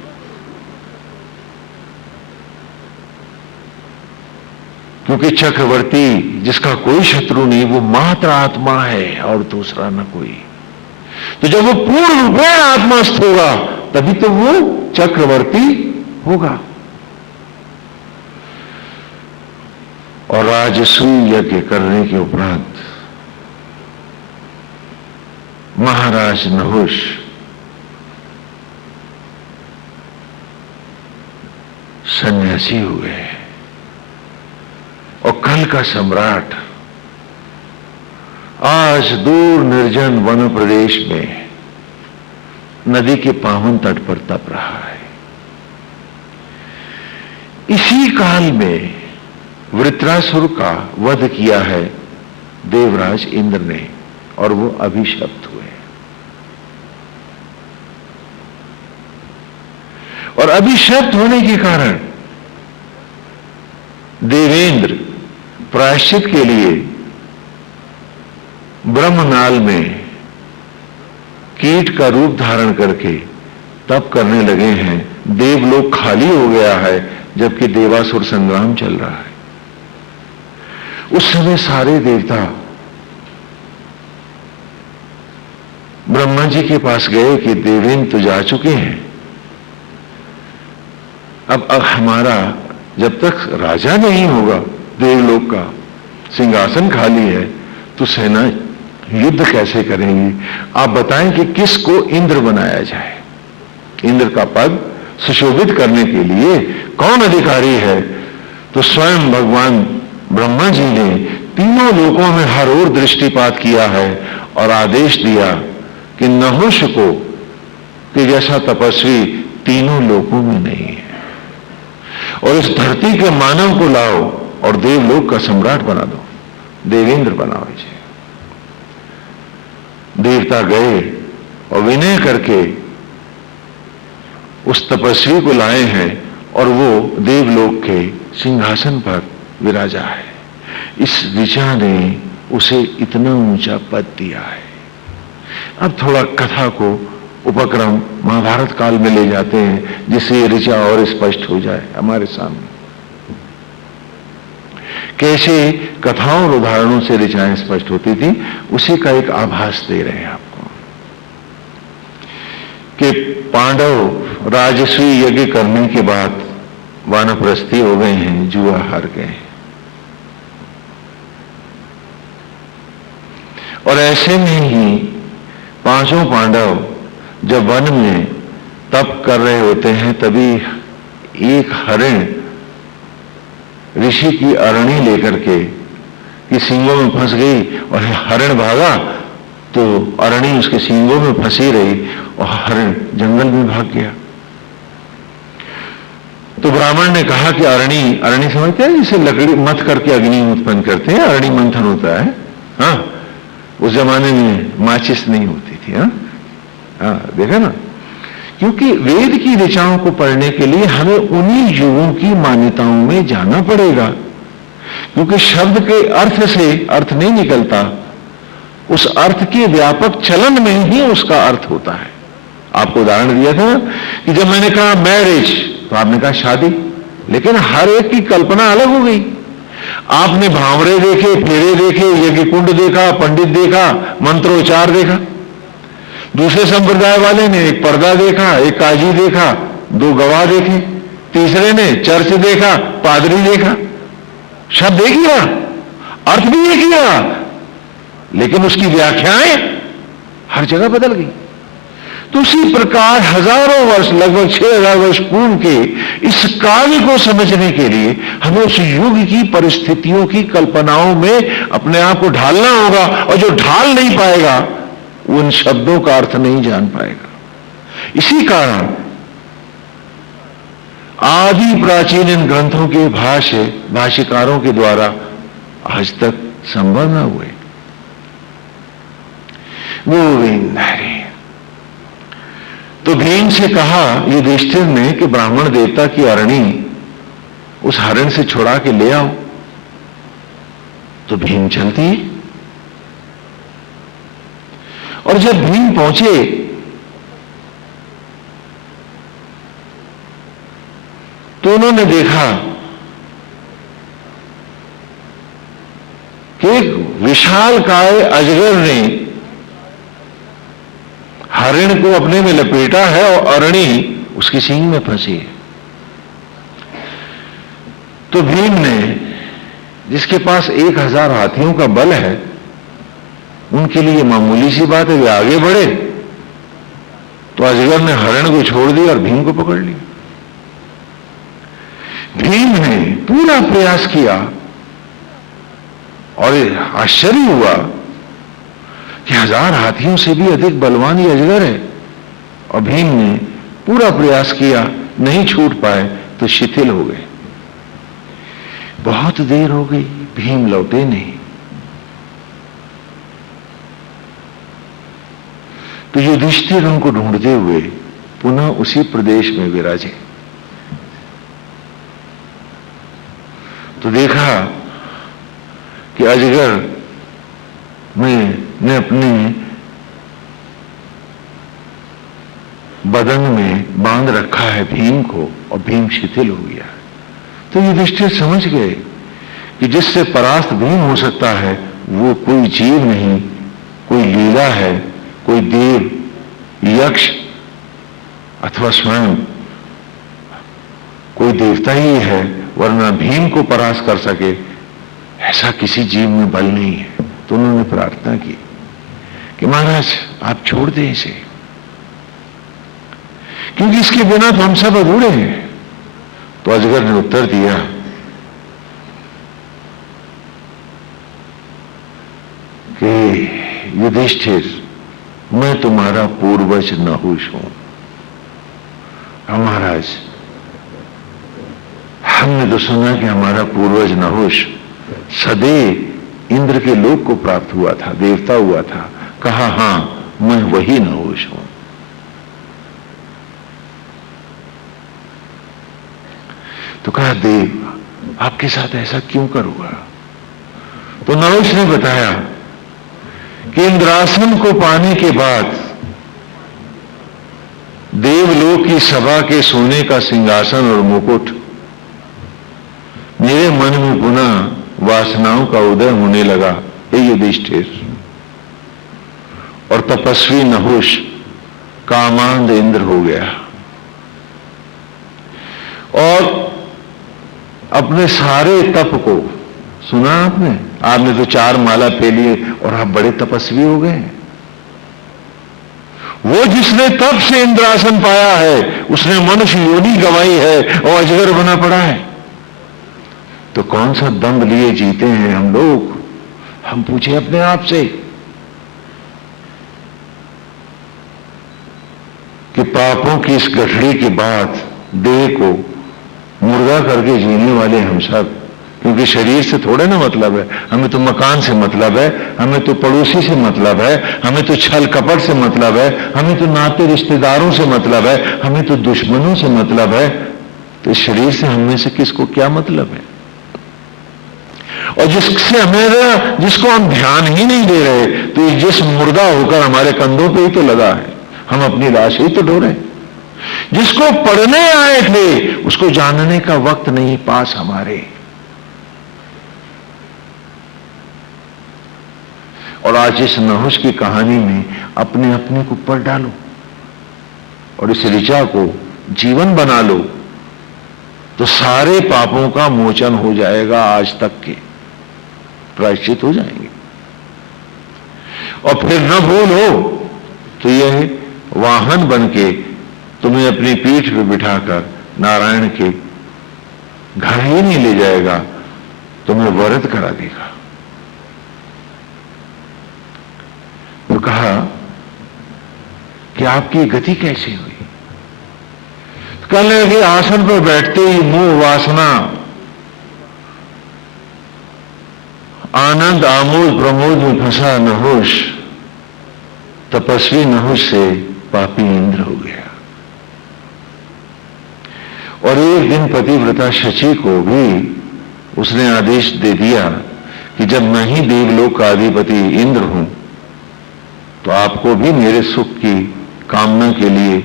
क्योंकि चक्रवर्ती जिसका कोई शत्रु नहीं वो मात्र आत्मा है और दूसरा न कोई। तो जब वो पूर्ण रूपेण आत्मास्थ होगा तभी तो वो चक्रवर्ती होगा। और राजसूय यज्ञ करने के उपरांत महाराज नहुष सन्यासी हुए और कल का सम्राट आज दूर निर्जन वन प्रदेश में नदी के पावन तट पर तप रहा है। इसी काल में वृत्रासुर का वध किया है देवराज इंद्र ने और वो अभिशप्त हुए। और अभिशप्त होने के कारण देवेंद्र प्रायश्चित के लिए ब्रह्मनाल में कीट का रूप धारण करके तप करने लगे हैं। देवलोक खाली हो गया है जबकि देवासुर संग्राम चल रहा है। उस समय सारे देवता ब्रह्मा जी के पास गए कि देवेंद्र तो जा चुके हैं, अब हमारा जब तक राजा नहीं होगा देवलोक का सिंहासन खाली है तो सेना युद्ध कैसे करेंगी। आप बताएं कि किसको इंद्र बनाया जाए। इंद्र का पद सुशोभित करने के लिए कौन अधिकारी है। तो स्वयं भगवान ब्रह्मा जी ने तीनों लोकों में हर ओर दृष्टिपात किया है और आदेश दिया कि नहुष को कि जैसा तपस्वी तीनों लोकों में नहीं है और इस धरती के मानव को लाओ और देवलोक का सम्राट बना दो, देवेंद्र बनाओ इसे। देवता गए और विनय करके उस तपस्वी को लाए हैं और वो देवलोक के सिंहासन पर विराजा है। इस ऋचा ने उसे इतना ऊंचा पद दिया है। अब थोड़ा कथा को उपक्रम महाभारत काल में ले जाते हैं जिससे ये ऋचा और स्पष्ट हो जाए हमारे सामने। कैसे कथाओं और उदाहरणों से ऋचाएं स्पष्ट होती थी उसी का एक आभास दे रहे हैं आपको कि पांडव राजसूय यज्ञ करने के बाद वानप्रस्थी हो गए हैं, जुआ हार गए। और ऐसे में ही पांचों पांडव जब वन में तप कर रहे होते हैं तभी एक हरिण ऋषि की अरणी लेकर के सींगों में फंस गई और हरिण भागा तो अरणी उसके सींगों में फंसी रही और हरिण जंगल में भाग गया। तो ब्राह्मण ने कहा कि अरणी समझते हैं जिसे लकड़ी मथ करके अग्नि उत्पन्न करते हैं, अरणी मंथन होता है। हाँ, उस जमाने में माचिस नहीं होती थी। हाँ, देखा ना। क्योंकि वेद की ऋचाओं को पढ़ने के लिए हमें उन्हीं युगों की मान्यताओं में जाना पड़ेगा, क्योंकि शब्द के अर्थ से अर्थ नहीं निकलता, उस अर्थ के व्यापक चलन में ही उसका अर्थ होता है। आपको उदाहरण दिया था कि जब मैंने कहा मैरिज तो आपने कहा शादी, लेकिन हर एक की कल्पना अलग हो गई। आपने भांवरे देखे, फेरे देखे, यज्ञ कुंड देखा, पंडित देखा, मंत्रोच्चार देखा। दूसरे संप्रदाय वाले ने एक पर्दा देखा, एक काजी देखा, दो गवाह देखे, तीसरे ने चर्च देखा, पादरी देखा। शब्द एक ही रहा, अर्थ भी एक ही रहा, लेकिन उसकी व्याख्याएं हर जगह बदल गई। तो उसी प्रकार हजारों वर्ष, लगभग 6000 वर्ष पूर्व के इस काव्य को समझने के लिए हमें उस युग की परिस्थितियों की कल्पनाओं में अपने आप को ढालना होगा, और जो ढाल नहीं पाएगा उन शब्दों का अर्थ नहीं जान पाएगा। इसी कारण आदि प्राचीन इन ग्रंथों के भाष्यकारों के द्वारा आज तक संभव न हुए। गोविंद हरि। तो भीम से कहा युधिष्ठिर ने कि ब्राह्मण देवता की अरणी उस हरण से छुड़ा के ले आओ। तो भीम चलती है, और जब भीम पहुंचे तो उन्होंने देखा कि एक विशालकाय अजगर ने हरिण को अपने में लपेटा है और अरणी उसकी सींग में फंसी है। तो भीम ने जिसके पास 1000 हाथियों का बल है, उनके लिए मामूली सी बात है, वे आगे बढ़े तो अजगर ने हरण को छोड़ दिया और भीम को पकड़ लिया। भीम ने पूरा प्रयास किया और आश्चर्य हुआ कि 1000 हाथियों से भी अधिक बलवान ये अजगर है, और भीम ने पूरा प्रयास किया, नहीं छूट पाए तो शिथिल हो गए। बहुत देर हो गई, भीम लौटे नहीं। तो युधिष्ठिर उनको ढूंढते हुए पुनः उसी प्रदेश में विराजे। तो देखा कि अजगर ने अपने बदन में बांध रखा है भीम को, और भीम शिथिल हो गया। तो युधिष्ठिर समझ गए कि जिससे परास्त भीम हो सकता है वो कोई जीव नहीं, कोई लीला है, कोई देव, यक्ष अथवा स्वयं कोई देवता ही है, वरना भीम को परास्त कर सके ऐसा किसी जीव में बल नहीं है। तो उन्होंने प्रार्थना की कि महाराज आप छोड़ दें इसे, क्योंकि इसके बिना तो हम सब अधूरे हैं। तो अजगर ने उत्तर दिया कि युधिष्ठिर, मैं तुम्हारा पूर्वज नहुष हूं। महाराज, हमने तो सुना कि हमारा पूर्वज नहुष सदैव इंद्र के लोक को प्राप्त हुआ था, देवता हुआ था। कहा हां, मैं वही नहुष हूं। तो कहा देव, आपके साथ ऐसा क्यों करूंगा? तो नहुष ने बताया कि इंद्रासन को पाने के बाद देवलोक की सभा के सोने का सिंहासन और मुकुट मेरे मन में पुनः वासनाओं का उदय होने लगा, हे युधिष्ठिर। और तपस्वी नहुष कामांध इंद्र हो गया और अपने सारे तप को, सुना आपने तो 4 माला पी लिए और आप बड़े तपस्वी हो गए। वो जिसने तप से इंद्रासन पाया है उसने मनुष्य योनि गवाई है और अजगर बना पड़ा है। तो कौन सा दंभ लिए जीते हैं हम लोग? हम पूछे अपने आप से कि पापों की इस गठड़ी के बाद देह को मुर्गा करके जीने वाले हम सब, क्योंकि शरीर से थोड़े ना मतलब है, हमें तो मकान से मतलब है, हमें तो पड़ोसी से मतलब है, हमें तो छल कपट से मतलब है, हमें तो नाते रिश्तेदारों से मतलब है, हमें तो दुश्मनों से मतलब है। तो इस शरीर से हम में से किसको क्या मतलब है? और जिसको हम ध्यान ही नहीं दे रहे, तो ये जिस मुर्दा होकर हमारे कंधों पे ही तो लगा है, हम अपनी लाश ही तो ढो रहे। जिसको पढ़ने आए थे उसको जानने का वक्त नहीं पास हमारे। और आज इस नहुष की कहानी में अपने अपने को पढ़ डालो और इस ऋचा को जीवन बना लो, तो सारे पापों का मोचन हो जाएगा, आज तक के प्रायश्चित हो जाएंगे। और फिर न भूल हो तो यह वाहन बनके तुम्हें अपनी पीठ पर बिठाकर नारायण के घर ही नहीं ले जाएगा, तुम्हें वरद करा देगा। तो कहा कि आपकी गति कैसे हुई? कहने लगे आसन पर बैठते ही मोह वासना आनंद आमोद प्रमोद में फंसा नहुष तपस्वी नहुष से पापी इंद्र हो गया। और एक दिन पतिव्रता शची को भी उसने आदेश दे दिया कि जब मैं ही देवलोक का अधिपति इंद्र हूं तो आपको भी मेरे सुख की कामना के लिए,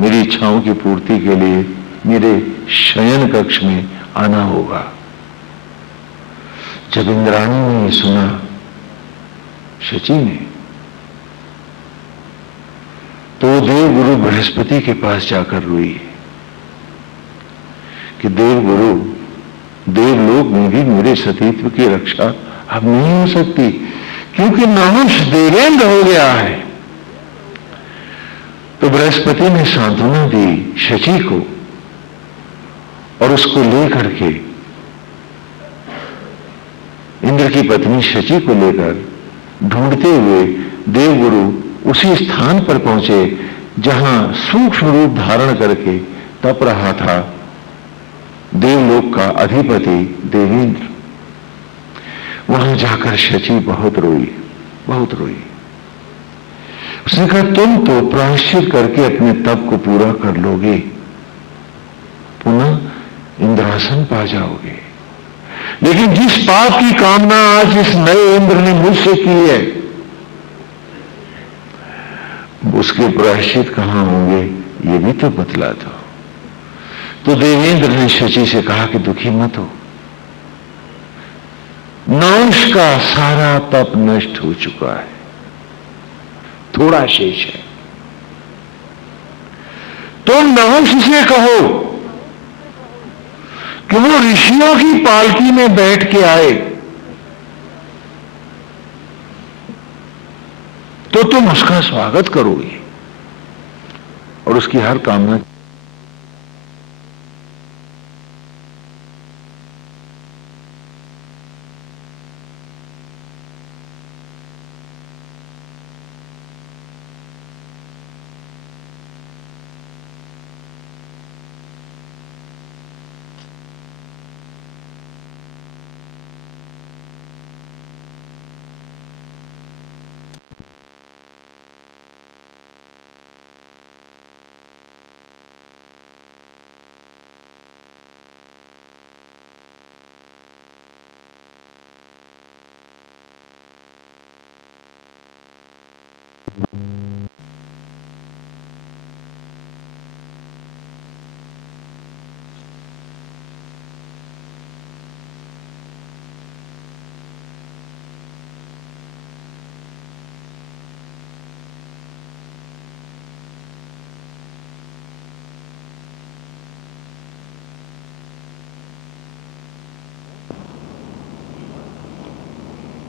मेरी इच्छाओं की पूर्ति के लिए मेरे शयन कक्ष में आना होगा। जब इंद्राणी ने यह सुना शची ने, तो देवगुरु बृहस्पति के पास जाकर रोई कि देवगुरु, देवलोक में भी मेरे सतीत्व की रक्षा अब नहीं हो सकती, क्योंकि नहुष देवेंद्र हो गया है। तो बृहस्पति ने सांत्वना दी शची को, और उसको लेकर के इंद्र की पत्नी शची को लेकर ढूंढते हुए देवगुरु उसी स्थान पर पहुंचे जहां सूक्ष्म रूप धारण करके तप रहा था देवलोक का अधिपति देवेंद्र। वहां जाकर शची बहुत रोई, बहुत रोई। उसने कहा, तुम तो प्रायश्चित करके अपने तप को पूरा कर लोगे, पुनः इंद्रासन पा जाओगे, लेकिन जिस पाप की कामना आज इस नए इंद्र ने मुझसे की है, उसके प्रायश्चित कहां होंगे, ये भी तो बतला दो। तो देवेंद्र ने शची से कहा कि दुखी मत हो, नहुष का सारा तप नष्ट हो चुका है, थोड़ा शेष है। तुम नहुष से कहो कि वो ऋषियों की पालकी में बैठ के आए, तो तुम उसका स्वागत करोगे और उसकी हर कामना।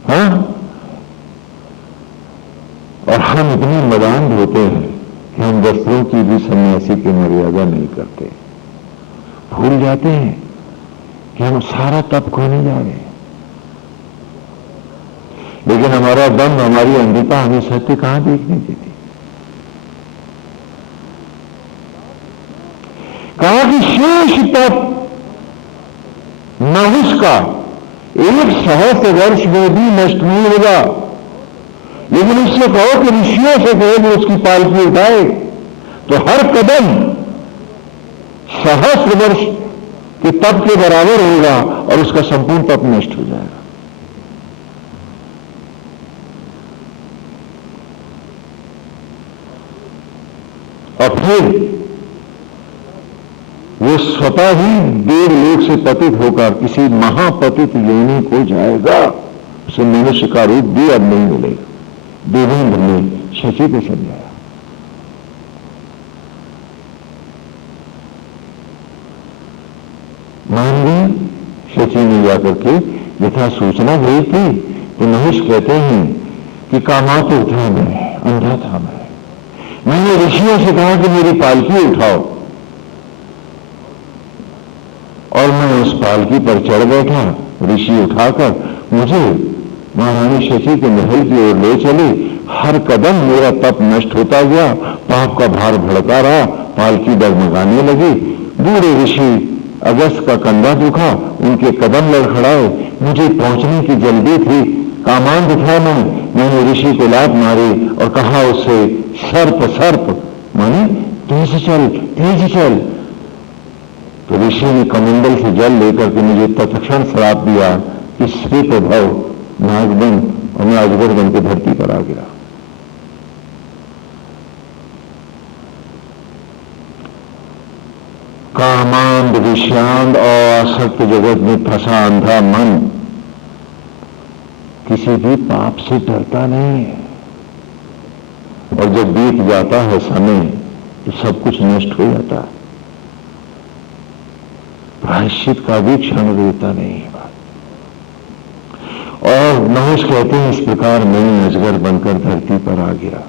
हाँ, और हम इतने मदान होते हैं कि हम वस्त्रों की भी सन्यासी की मर्यादा नहीं करते, भूल जाते हैं कि हम सारा तप खोने जा रहे हैं। लेकिन हमारा दम, हमारी अंधता हमें सत्य कहां देखने देती। कहा कि शेष तप नहुष का 1 सहस्र वर्ष में भी नष्ट नहीं होगा, लेकिन उससे कहो कि ऋषियों से कहो कि उसकी पालकी उठाए, तो हर कदम सहस्र वर्ष के तप के बराबर होगा और उसका संपूर्ण तप नष्ट हो जाएगा। और फिर वो स्वतः ही देवलोक से पतित होकर किसी महापतित योनि को जाएगा, उसे मनुष्य का रूप भी अब नहीं मिलेगा। देवेंद्र ने शची को समझाया। मान गई शची ने जाकर के यथा सूचना भेज थी। तो नहुष कहते हैं कि कामातुर था मैं, अंधा था मैंने ऋषियों से कहा कि मेरी पालकी उठाओ, और मैं उस पालकी पर चढ़ बैठा। ऋषि उठाकर मुझे महारानी शची के महल की ओर ले चले। हर कदम मेरा तप नष्ट होता गया, पाप का भार भड़का रहा, पालकी डगमगाने लगी। बूढ़े ऋषि अगस्त का कंधा दुखा, उनके कदम लड़खड़ाए। मुझे पहुंचने की जल्दी थी, कामांध था मैंने ऋषि को लात मारी और कहा उससे, सर्प सर्प माने तेज चल तेज चल। तो ऋषि ने कमंडल से जल लेकर के मुझे तत्क्षण श्राप दिया कि श्वेत भव नाग बन, और मैं अजगर बन के धरती पर आ गिरा। कामांध विषांत और आसक्त जगत में फंसा अंधा मन किसी भी पाप से डरता नहीं है, और जब बीत जाता है समय तो सब कुछ नष्ट हो जाता है। प्रायश्चित का भी क्षण देता नहीं है। और नहुष कहते हैं इस प्रकार मैं अजगर बनकर धरती पर आ गिरा,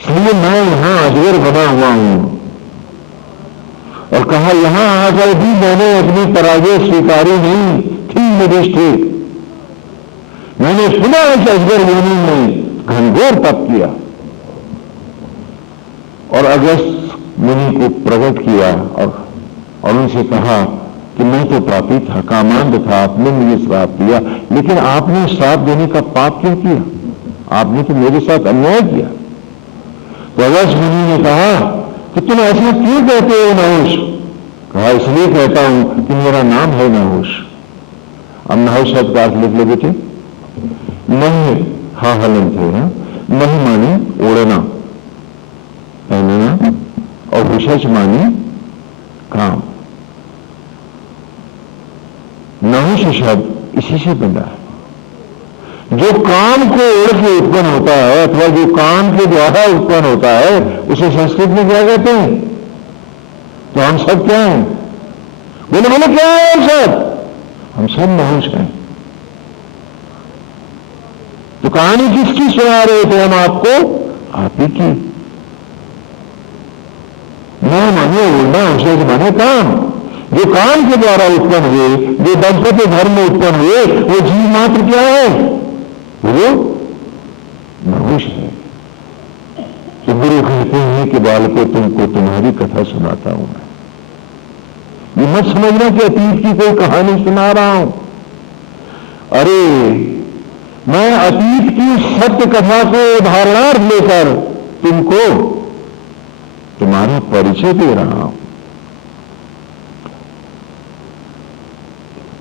इसलिए मैं यहां अजगर बना हुआ हूं। और कहा यहां आकर भी मैंने अपनी पराजय स्वीकारी नहीं थी युधिष्ठिर, मैंने सुना इस अजगर योनि में घनघोर तप किया और अगस्त मुनि को प्रकट किया और उनसे कहा कि मैं तो पापी था, कामांध था, आपने मुझे श्राप दिया, लेकिन आपने श्राप देने का पाप क्यों किया? आपने तो मेरे साथ अन्याय किया। तो अगस्त मुनि ने कहा कि तुम ऐसा क्यों कहते हो नहुष? कहा इसलिए कहता हूं कि मेरा नाम है नहुष। अब नहुष शब्द का अर्थ लिख ले बेटे। नहीं हा हलन थे ना, नहीं माने ओढ़ना पहनना और विशेष माने काम। नहुष शब्द इसी से बना है। जो काम को ओढ़ के उत्पन्न होता है अथवा जो काम के द्वारा उत्पन्न होता है उसे संस्कृत में क्या कहते हैं? तो हम सब क्या हैं? बोले बोले क्या है हम सब? हम सब नहुष हैं। तो कहानी किसकी सुना रहे थे हम आपको? आप ही की। न माने ओढ़ना, उसे माने काम। जो काम के द्वारा उत्पन्न हुए, जो दंपत्ति धर्म में उत्पन्न हुए, वो जीव मात्र क्या है? वो नहुष है। तो गुरु कहते हैं कि बालकों तुमको तुम्हारी कथा सुनाता हूं मैं। ये मत समझना कि अतीत की कोई कहानी सुना रहा हूं। अरे मैं अतीत की सत्य कथा को उदाहरणार्थ लेकर तुमको तुम्हारा परिचय दे रहा हूं।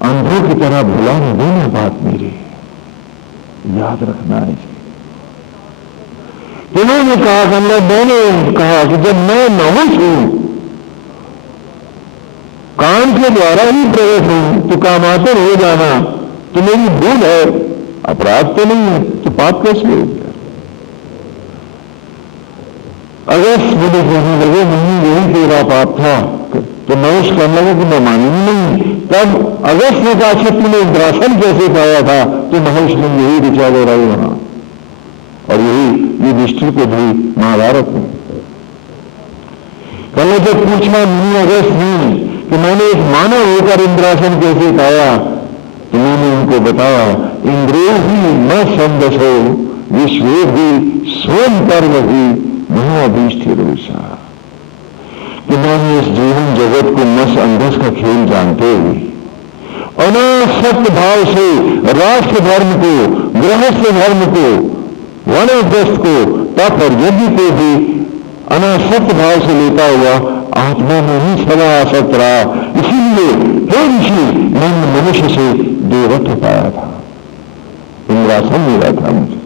अंधों की तरह भुला न देना बात मेरी, याद रखना है। उन्होंने कहा कि मैंने कहा कि जब मैं नहुष हूं, काम के द्वारा ही प्रकट हूं, तो कामातुर हो जाना तो मेरी भूल है, अपराध तो नहीं है, तो पाप कैसे हो गया? अगर मुझे कहने लगे नहीं यही तेरा पाप था, तो नहुष कहने लगा कि मैं मानूंगी नहीं। तब अगस्त ने कहा तूने इंद्रासन कैसे पाया था? तो नहुष ने यही ऋचा दोहराई वहां, और यही युधिष्ठिर को भी महाभारत में। कहने जब पूछना मुनि अगस्त ने कि मैंने एक मानव होकर इंद्रासन कैसे पाया, तो मैंने उनको बताया इंद्रियों ही न संदसो विश्वे भी सोम पर्व ही महाअभीष्ठिर कि मैंने इस जीवन जगत को नस अंधस का खेल जानते हुए अनासक्त भाव से राष्ट्र धर्म को, गृहस्थ धर्म को, वनग्रस्त को, तप और यज्ञ को भी अनासक्त भाव से लेता हुआ आत्मा में ही सदा आसक्त रहा। इसीलिए हे ऋषि मैंने मनुष्य से देवत्व पाया था, इंद्रासन मिला था मुझे।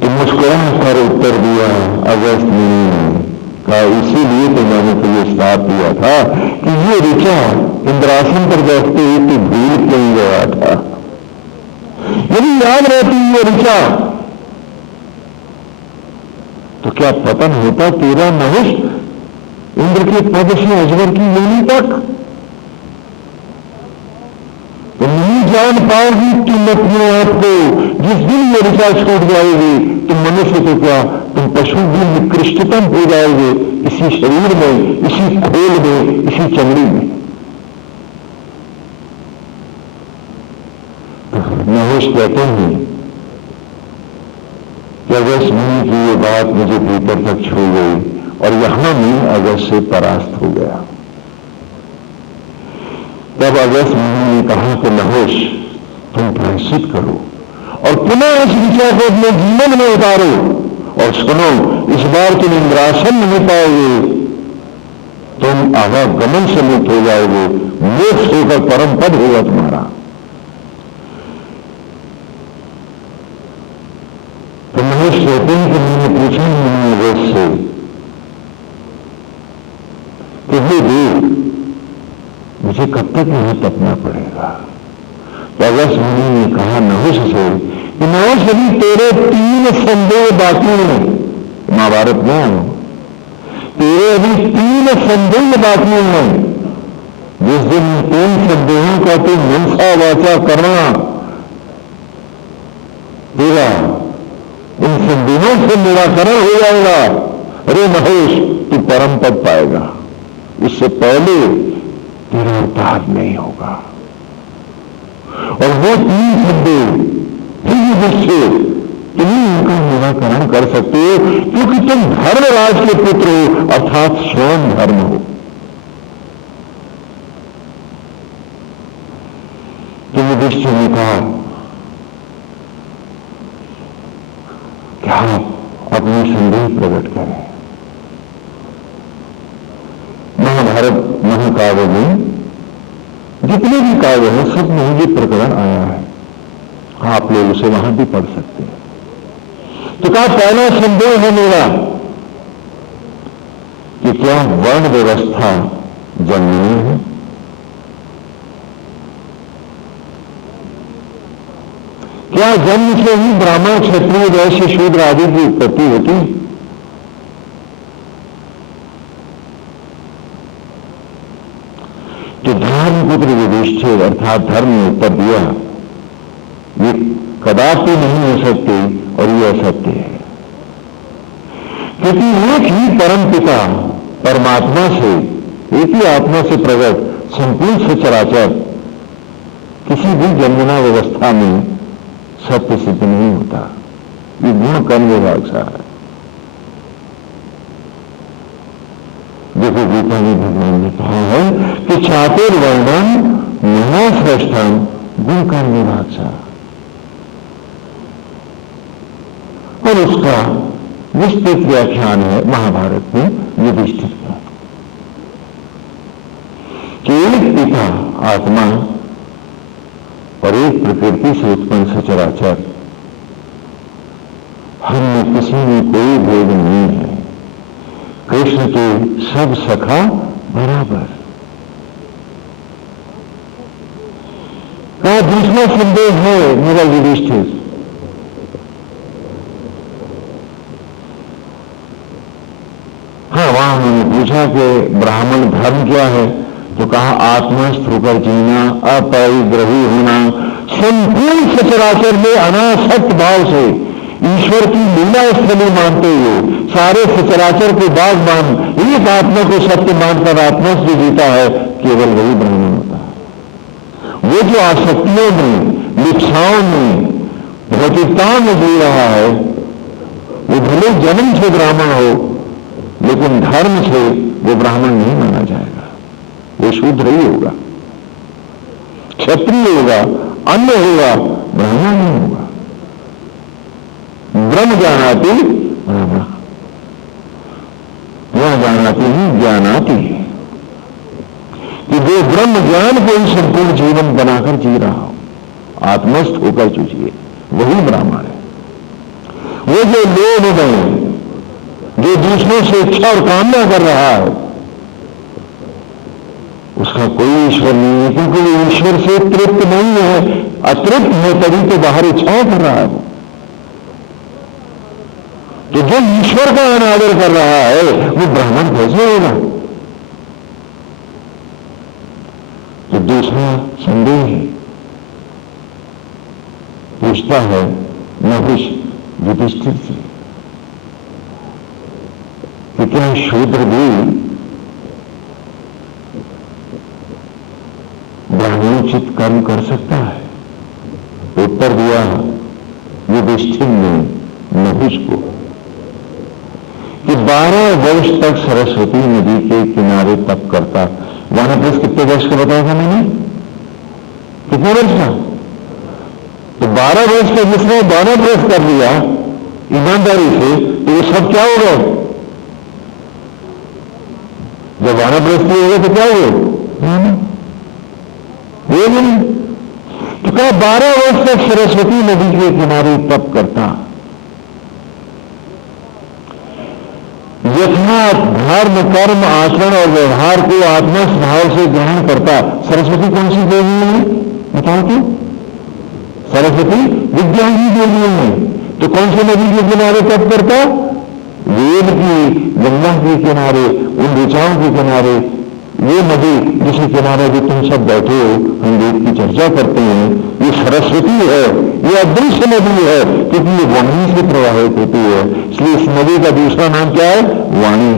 तो मुस्कुरा कर उत्तर दिया अगस्त मुनि का इसीलिए तो मैंने तुझे श्राप दिया था कि ये ऋचा इंद्रासन पर बैठते हुए तू भूल क्यों गया था? यदि याद रहती ये ऋचा तो क्या पतन होता तेरा नहुष इंद्र के पद से अजगर की योनि तक? तो नहीं जान पाओगी तुम अपने आप को। जिस दिन ये ऋचा छूट जाएगी तुम मनुष्य तो क्या तुम पशु भी निकृष्टतम हो जाओगे, इसी शरीर में, इसी खोल में, इसी चमड़ी में। नहुष कहते हैं कि अगस्त मुनि की ये बात मुझे भीतर तक छू गई और यहां मैं अगस्त से परास्त हो गया। तब अगस्त मुनि ने कहा कि नहुष तुम प्रायश्चित करो और पुनः इस विचार को अपने जीवन में उतारो और सुनो इस बार तुम इंद्रासन नहीं पाओगे, तुम आवागमन से मुक्त हो जाओगे, मोक्ष होकर परम पद होगा तुम्हारा। तो नहुष कहते हैं कि मैंने पूछा मुनि अगस्त से कि हे देव मुझे कब तक यहां तपना पड़ेगा? तो अगस्त मुनि ने कहा नहुष से कि नहुष अभी तेरे 3 संदेह बाकी हैं महाभारत में। तेरे अभी 3 संदेह बाकी हैं। जिस दिन 3 संदेहों का तू मनसा वाचा करना तेरा इन संदेहों से निराकरण हो जाएगा। अरे महेश, तू परम पद पाएगा, उससे पहले तेरा उद्धार नहीं होगा। और वो 3 संदेह फिर जिससे तुम उनका निराकरण कर सकते हो, क्योंकि तुम धर्मराज के पुत्र हो, अर्थात स्वयं धर्म हो। तुम युधिष्ठिर ने कहा कि आप अपनी संदेह प्रकट करें। महाभारत महाकाव्य में जितने भी काव्य हैं सब में ये प्रकरण आया है, आप लोग उसे वहां भी पढ़ सकते हैं। तो कहा पहला संदेह है मेरा कि क्या वर्ण व्यवस्था जन्मनीय है? क्या जन्म से ही ब्राह्मण क्षत्रिय वैश्य शूद्र आदि की उत्पत्ति होती? तो धर्मपुत्र युधिष्ठिर अर्थात धर्म ने उत्तर दिया, ये कदापि नहीं हो सकते और ये असत्य है। क्योंकि एक ही परम पिता परमात्मा से, एक ही आत्मा से प्रकट संपूर्ण सचराचर किसी भी जन्मना व्यवस्था में सत्य सिद्ध नहीं होता। ये गुण कर्म विभाग सा है। देखो गीता में भगवान ने कहा है कि चातुर्वर्णम महाश्रेष्ठम गुण कर्म विभाग सा, और उसका विस्तृत व्याख्यान है महाभारत में युधिष्ठिर का कि एक पिता आत्मा और एक प्रकृति से उत्पन्न सचराचर, हम में किसी में कोई भेद नहीं है। कृष्ण के सब सखा बराबर। का दूसरा संदेह है मेरा युधिष्ठिर, हाँ वहां उन्होंने पूछा कि ब्राह्मण धर्म क्या है? तो कहा आत्मस्थ होकर जीना, अपरिग्रही होना, संपूर्ण सचराचर में अनासक्त भाव से ईश्वर की लीला स्थली मानते हुए सारे सचराचर को बागबान एक आत्मा को सत्य मानकर आत्मस्थ जो जीता है, केवल वही ब्राह्मण होता है। वो जो आसक्तियों में, लिप्साओं में, भौतिकताओं में जी रहा है, वो भले जन्म से ब्राह्मण हो लेकिन धर्म से वो ब्राह्मण नहीं माना जाएगा। वो शूद्र ही होगा, क्षत्रिय होगा, अन्य होगा, ब्राह्मण नहीं होगा। ब्रह्म जानाति ब्राह्मण, वह जानाति ही ज्ञानाति, कि वो ब्रह्म ज्ञान को ही संपूर्ण जीवन बनाकर जी रहा हो, आत्मस्थ होकर जो जिए, वही ब्राह्मण है। वो जो लोभ में, जो दूसरों से इच्छा और कामना कर रहा है, उसका कोई ईश्वर नहीं है, क्योंकि वो ईश्वर से तृप्त नहीं है। अतृप्त है तभी तो बाहर इच्छाएं कर रहा है वो। तो जो ईश्वर का अनादर कर रहा है वो ब्राह्मण कैसे होगा? तो दूसरा संदेह है, पूछता है नहुष युधिष्ठिर से कि क्या शूद्र भी ब्राह्मणोचित कर्म कर सकता है? उत्तर दिया युधिष्ठिर ने नहुष को कि 12 वर्ष तक सरस्वती नदी के किनारे तप करता। वानप्रस्थ कितने वर्ष का बताया था मैंने? कितने वर्ष का? तो 12 वर्ष तक जिसने वानप्रस्थ कर लिया ईमानदारी से, तो वो सब क्या हो गए? जब वानप्रस्थ हो गए तो क्या हुए? तो क्या 12 वर्ष तक सरस्वती नदी के किनारे तप करता, यथा धर्म कर्म आचरण और व्यवहार को आत्मा स्वभाव से ग्रहण करता। सरस्वती कौन सी देवी है बताओ तो? सरस्वती विद्या ही देवी है। तो कौन सी नदी के किनारे तप करता? वेद की गंगा के किनारे, उन ऋचाओं के किनारे, ये नदी जिसके किनारे जो तुम सब बैठे हो, हम वेद की चर्चा करते हैं, ये सरस्वती है, ये अदृश्य नदी है, क्योंकि ये वाणी से प्रवाहित होती है। इसलिए इस नदी का दूसरा नाम क्या है? वाणी।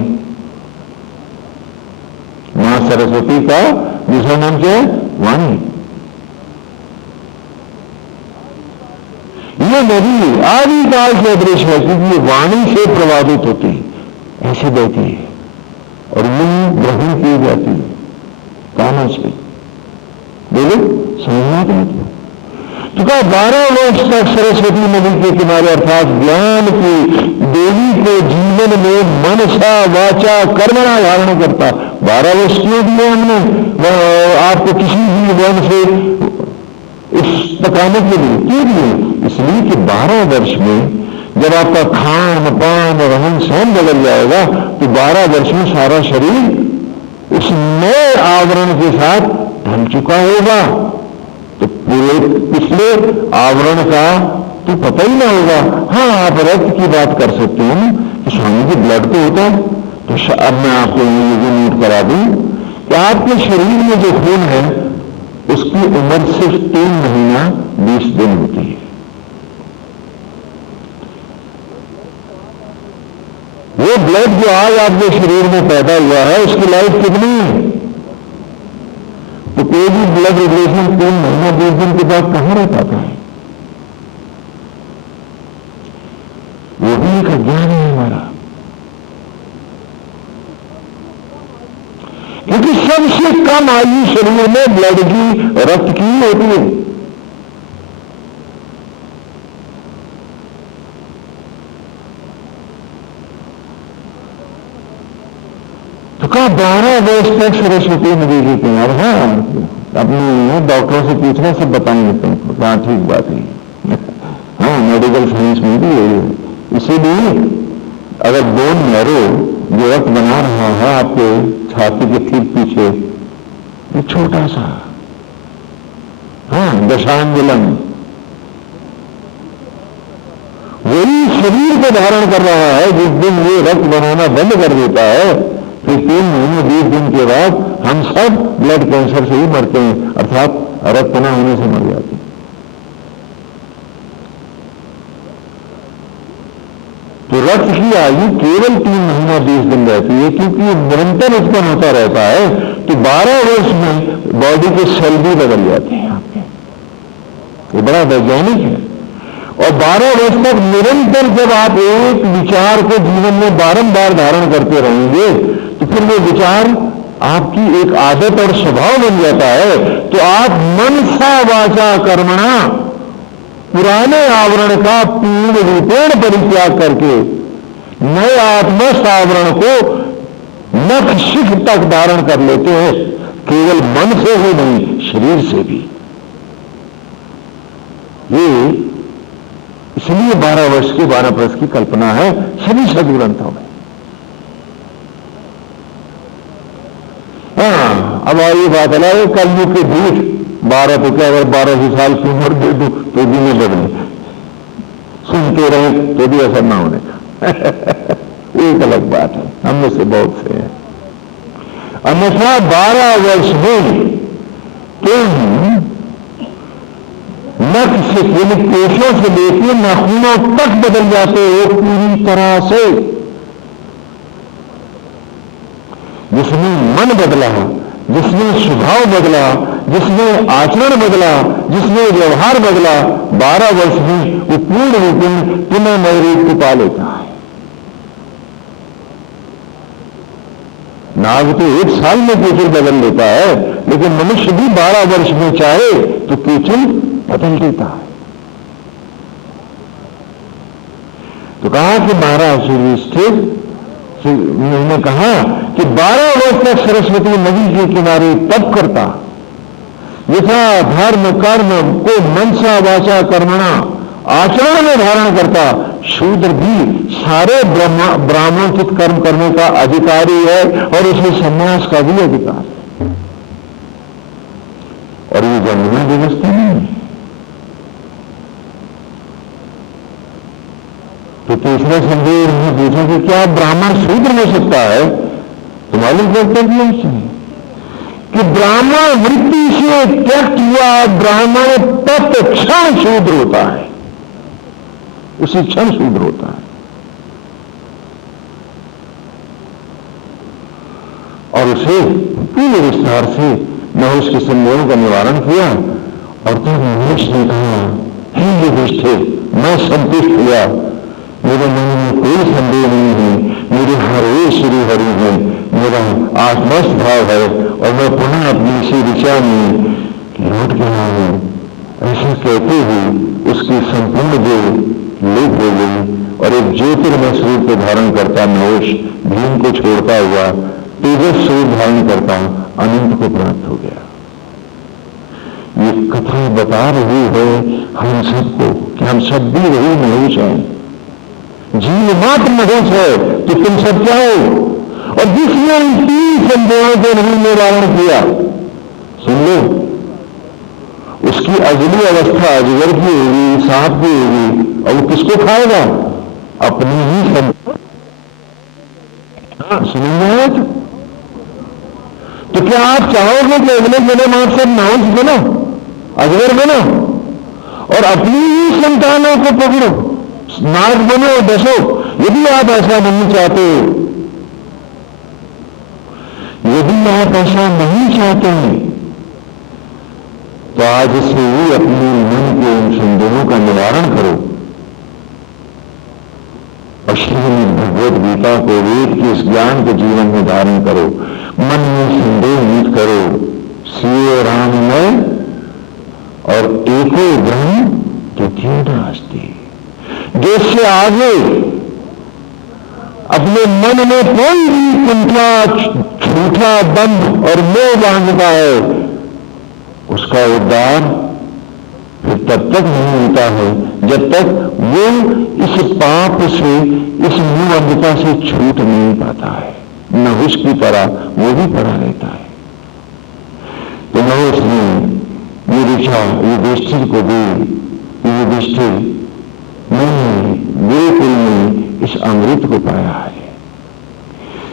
मां सरस्वती का दूसरा नाम क्या है? वाणी। ये नदी आदिकाल से अदृश्य है, क्योंकि ये वाणी से प्रभावित होती है, ऐसे बहती है और यूं ग्रहण की जाती है कानों से। बोलो, समझना क्या? तो कहा 12 वर्ष तक सरस्वती नदी के किनारे अर्थात ज्ञान की देवी को जीवन में मनसा वाचा कर्मणा धारण करता। 12 वर्ष क्यों दिए हमने आपको किसी भी वन से इस पकाने के लिए? क्यों दिए? इसलिए कि 12 वर्ष में जब आपका खान पान रहन सहन बदल जाएगा तो 12 वर्ष में सारा शरीर उस नए आवरण के साथ ढल चुका होगा। तो पूरे पिछले आवरण का तो पता ही ना होगा। हाँ, आप रक्त की बात कर सकते हो कि स्वामी जी ब्लड तो होता है। तो अब मैं आपको ये भी नोट करा दूं कि आपके शरीर में जो खून है उसकी उम्र सिर्फ 3 महीना 20 दिन होती है। वो ब्लड जो आज आपके शरीर में पैदा हुआ है उसकी लाइफ कितनी है? तो कोई भी ब्लड रिलेशन 3 महीना 20 दिन के बाद कहां रह पाता है? वो भी एक अज्ञान है हमारा, क्योंकि सबसे कम आयु शरीर में ब्लड की, रक्त की होती है। तो कहा 12 वर्ष तक सरस्वती नदी के किनारे। हाँ, अपने डॉक्टरों से पूछना, सब बताएंगे तुमको। हाँ, ठीक बात है। हाँ, मेडिकल साइंस में भी है। इसीलिए अगर बोन मैरो जो रक्त बना रहा है आपके छाती के ठीक पीछे, ये छोटा सा, हाँ, दशांगुलम, वही शरीर को धारण कर रहा है। जिस दिन ये रक्त बनाना बंद कर देता है फिर 3 महीने 20 दिन के बाद हम सब ब्लड कैंसर से ही मरते हैं, अर्थात रक्त न होने से मर जाते हैं। तो रक्त की आयु केवल 3 महीना 20 दिन रहती है, क्योंकि ये निरंतर उत्पन्न होता रहता है। तो 12 वर्ष में बॉडी के सेल भी बदल जाते हैं आपके। ये बड़ा वैज्ञानिक है। और 12 वर्ष तक निरंतर जब आप एक विचार को जीवन में बारंबार धारण करते रहेंगे तो फिर वो विचार आपकी एक आदत और स्वभाव बन जाता है। तो आप मनसा वाचा कर्मणा पुराने आवरण का पूर्ण रूपेण परित्याग करके नए आत्मस्थ आवरण को नख शिख तक धारण कर लेते हैं, केवल मन से ही नहीं, शरीर से भी। ये इसलिए 12 वर्ष के 12 वर्ष की कल्पना है सभी सदग्रंथों में। हाँ, अब आइए बात अलग, कलयुग के भूत 12 तो क्या, अगर 12 साल की उम्र दे दूं तो भी नहीं बदले, सुनते रहे तो भी असर ना होने का एक अलग बात है, हम में से बहुत से हैं। अन्यथा 12 वर्ष में तुम नख से, केशों से लेकर नाखूनों तक बदल जाते हो पूरी तरह से। जिसमें मन बदला, जिसमें स्वभाव बदला, जिसमें आचरण बदला, जिसमें व्यवहार बदला, 12 वर्ष में वो पूर्ण रूप में पुनः नए रूप को पा लेता है। नाग तो 1 साल में केचुल बदल लेता है, लेकिन मनुष्य भी 12 वर्ष में चाहे तो केचुल बदल देता है। तो कहा कि महाराज युधिष्ठिर, मैंने कहा कि 12 वर्ष तक सरस्वती नदी के किनारे तप करता, यथा धर्म कर्म को मनसा वाचा कर्मणा आचरण में धारण करता। शूद्र भी सारे ब्राह्मणोचित कर्म करने का अधिकारी है और उसे संन्यास का भी अधिकार है। और ये जन्मना व्यवस्था नहीं है। तो तीसरा संदेह उन्हें पूछा कि क्या ब्राह्मण शूद्र हो सकता है? तो मालूम करते कि ब्राह्मण वृत्ति से त्यक्त हुआ ब्राह्मण तत्क्षण शूद्र होता है, उसी क्षण शूद्र होता है। और उसे पूरे विस्तार से नहुष के संदेहों का निवारण किया। और तब नहुष ने कहा, हे युधिष्ठिर, मैं संतुष्ट हुआ, मेरे मन में कोई संदेह नहीं है, मेरे हरे श्री हरि है, मेरा आत्मस्थ भाव है और मैं पुनः अपनी इसी दिशा में लौट गया हूं। ऐसा कहते हुए उसकी संपूर्ण देह लोप हो गई और एक ज्योतिर्मय स्वरूप को धारण करता नहुष भीम को छोड़ता हुआ तेजस स्वरूप धारण करता अनंत को प्राप्त हो गया। ये कथा बता रही है हम सबको कि हम सब भी वही नहुष हैं, जीव मात्र नहुष है तो तुम सब क्या हो? और जिसने इन 3 संदेहों को नहीं निवारण किया, सुन लो, उसकी अगली अवस्था अजगर की होगी, सांप की होगी, और वो किसको खाएगा? अपनी ही संदेह। सुनेंगे तो क्या आप चाहोगे कि अगले जन्म आप सब नहुष बनो, अजगर बनो और अपनी ही संतानों को पकड़ो, नाग बनो, दसो? यदि आप ऐसा नहीं चाहते, यदि आप ऐसा नहीं चाहते हैं तो आज से ही अपने मन के उन संदेहों का निवारण करो और श्रीमद् भगवद गीता को, वेद के इस ज्ञान को जीवन में धारण करो। मन में संदेह मत करो, श्री राम में और एको ब्रह्म द्वितीयो नास्ति। जिससे आगे अपने मन में कोई भी कुंठा, झूठा बंध और मोह बांधता है, उसका उद्धार फिर तब तक नहीं होता है जब तक वो इस पाप से, इस मुहबंधता से छूट नहीं पाता है। नहुष की तरह वो भी पड़ा रहता है। तो नहुष ने ये दिशा युधिष्ठिर को दी। युधिष्ठिर मैंने गुरुकुल में इस अमृत को पाया है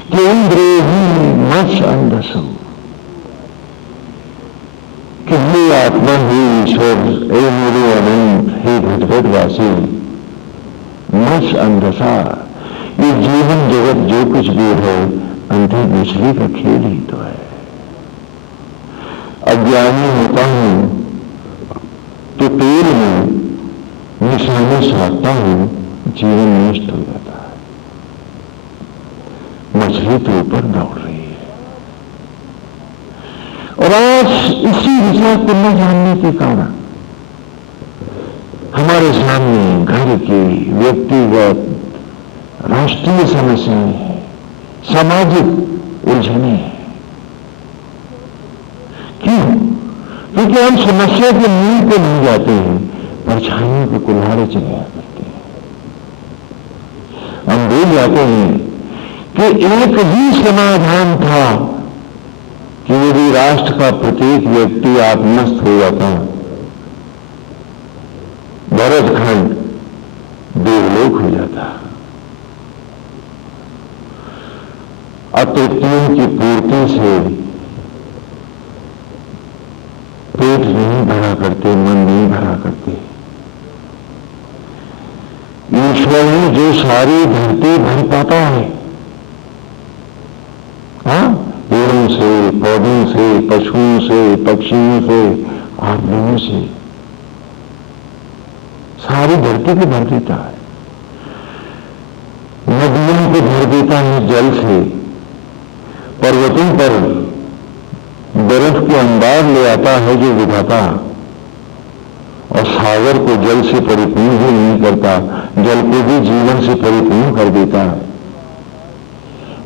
कि इंद्र ही मत्स्य अंधसु, कि हे आत्मा, हे ईश्वर, हे मेरे अनंत, हे घटघटवासी, मत्स्य अंधसा, ये जीवन जगत जो कुछ भी है अंधे मछली का खेल ही तो है। अज्ञानी होता हूं तो तेल में निशाने साधता हूं, जीवन नष्ट हो जाता है। मछली तो ऊपर दौड़ रही है। और आज इसी दिशा को न जानने के कारण हमारे सामने घर की, व्यक्तिगत, राष्ट्रीय समस्याएं हैं, सामाजिक उलझने हैं। क्यों? क्योंकि हम समस्या के मूल पे नहीं जाते हैं, परछाइयों के कुल्हाड़े चलाया करते हैं। हम भूल जाते हैं कि एक ही समाधान था कि यदि राष्ट्र का प्रत्येक व्यक्ति आत्मस्थ हो जाता, भरतखंड देवलोक हो जाता। अतृप्तियों की पूर्ति से पेट नहीं भरा करते, मन नहीं भरा करते। ईश्वर ने जो सारी धरती भर पाता है, हाँ, पेड़ों से, पौधों से, पशुओं से, पक्षियों से, आदमियों से, सारी धरती को भर देता है। नदियों को भर देता है जल से, पर्वतों पर बर्फ के अंबार ले आता है जो विधाता, और सागर को जल से परिपूर्ण ही नहीं करता, जल को भी जीवन से परिपूर्ण कर देता।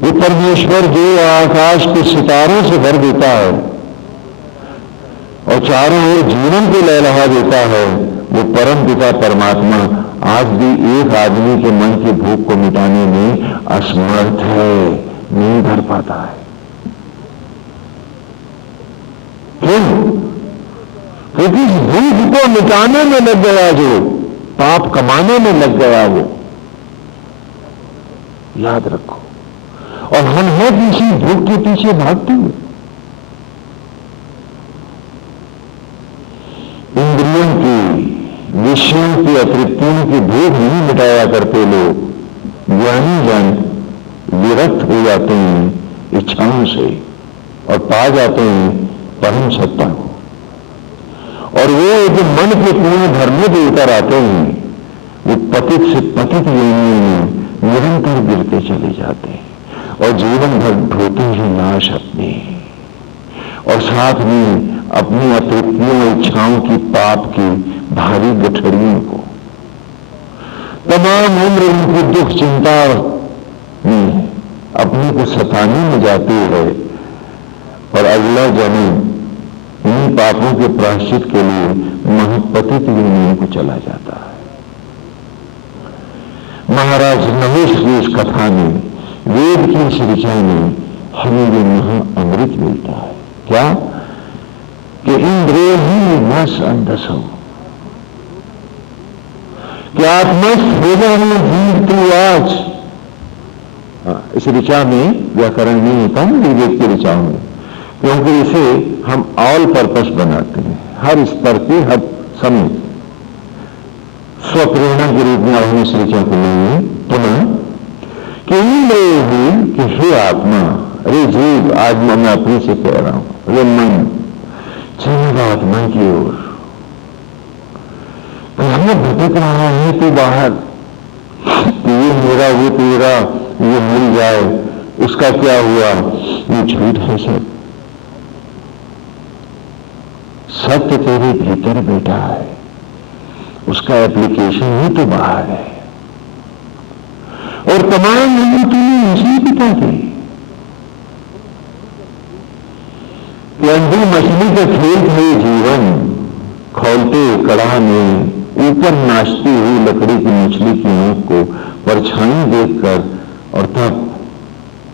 वो परमेश्वर जो आकाश के सितारों से भर देता है और चारों ओर जीवन को लहरा देता है, वो परम पिता परमात्मा आज भी एक आदमी के मन की भूख को मिटाने में असमर्थ है, नहीं भर पाता है। क्यों? क्योंकि भूख को मिटाने में लग गया, जो पाप कमाने में लग गया, वो याद रखो। और हम हैं किसी भूख के पीछे भागते हुए। इंद्रियों की, विषयों की, अतृप्तियों की भूख नहीं मिटाया करते लोग। ज्ञानी जन विरक्त हो जाते हैं इच्छाओं से और पा जाते हैं परम सत्ता को। और वो जो मन के कुएं भरने पे उतर आते हैं, वो पतित से पतित योनियों में निरंतर गिरते चले जाते हैं और जीवन भर ढोते हैं नाश अपनी, और साथ में अपनी अतृप्तियों, इच्छाओं की, पाप की भारी गठरियों को। तमाम उम्र उनकी दुख चिंता में अपने को सताने में जाती है और अगला जन्म इन पापों के प्रायश्चित के लिए महापतित योनियों को चला जाता है। महाराज नहुष की इस कथा में, वेद की इस ऋचा में हमें ये महा अमृत मिलता है। क्या कि इंद्रिय ही नस अंधसो, कि आत्मस्थ हो जाने जीव तू आज। इस ऋचा में व्याकरण नहीं होता है विवेक की ऋचाओं में, क्योंकि इसे हम ऑल पर्पस बनाते हैं, हर स्तर की, हर समय स्वप्रेरणा के रूप में हमने इस ऋचा को लेंगे पुनः कि इंद्रिय ही कि हे आत्मा, अरे जीव, आज मैं अपने से कह रहा हूं, ये मन चलेगा आत्मा की ओर। हमें भटक रहा है तो बाहर, ये मेरा, वो तेरा, ये मिल जाए, उसका क्या हुआ, ये झूठ है सब। सत्य तेरे भीतर बैठा है, उसका एप्लीकेशन ही तो बाहर है। और तमाम लोगों तुम्हें इसी बता दी कि अंधी मछली का खेल है जीवन, खोलते कड़ा में ऊपर नाचती हुई लकड़ी की मछली की आंख को परछाई देखकर, और तब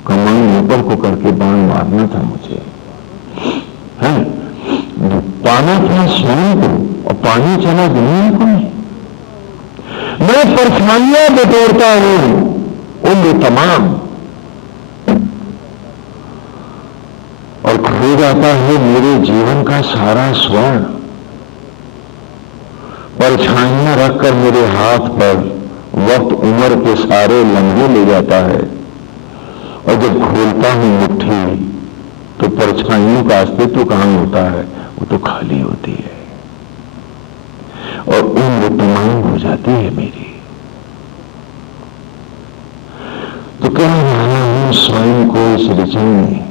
कमान ऊपर को करके बाण मारना था मुझे, है पाना था स्वयं को, और पानी चला दुनिया को नहीं। मैं परछाइयां बटोरता हूं उम्र तमाम, और खो जाता है मेरे जीवन का सारा स्वर्ण। परछाइयां रखकर मेरे हाथ पर वक्त उम्र के सारे लम्हे ले जाता है, और जब खोलता हूं मुट्ठी तो परछाइयों का अस्तित्व कहां होता है, वो तो खाली होती है, और उम्र तमाम हो जाती है मेरी। तो कह रहा हूं स्वयं को इस ऋचा में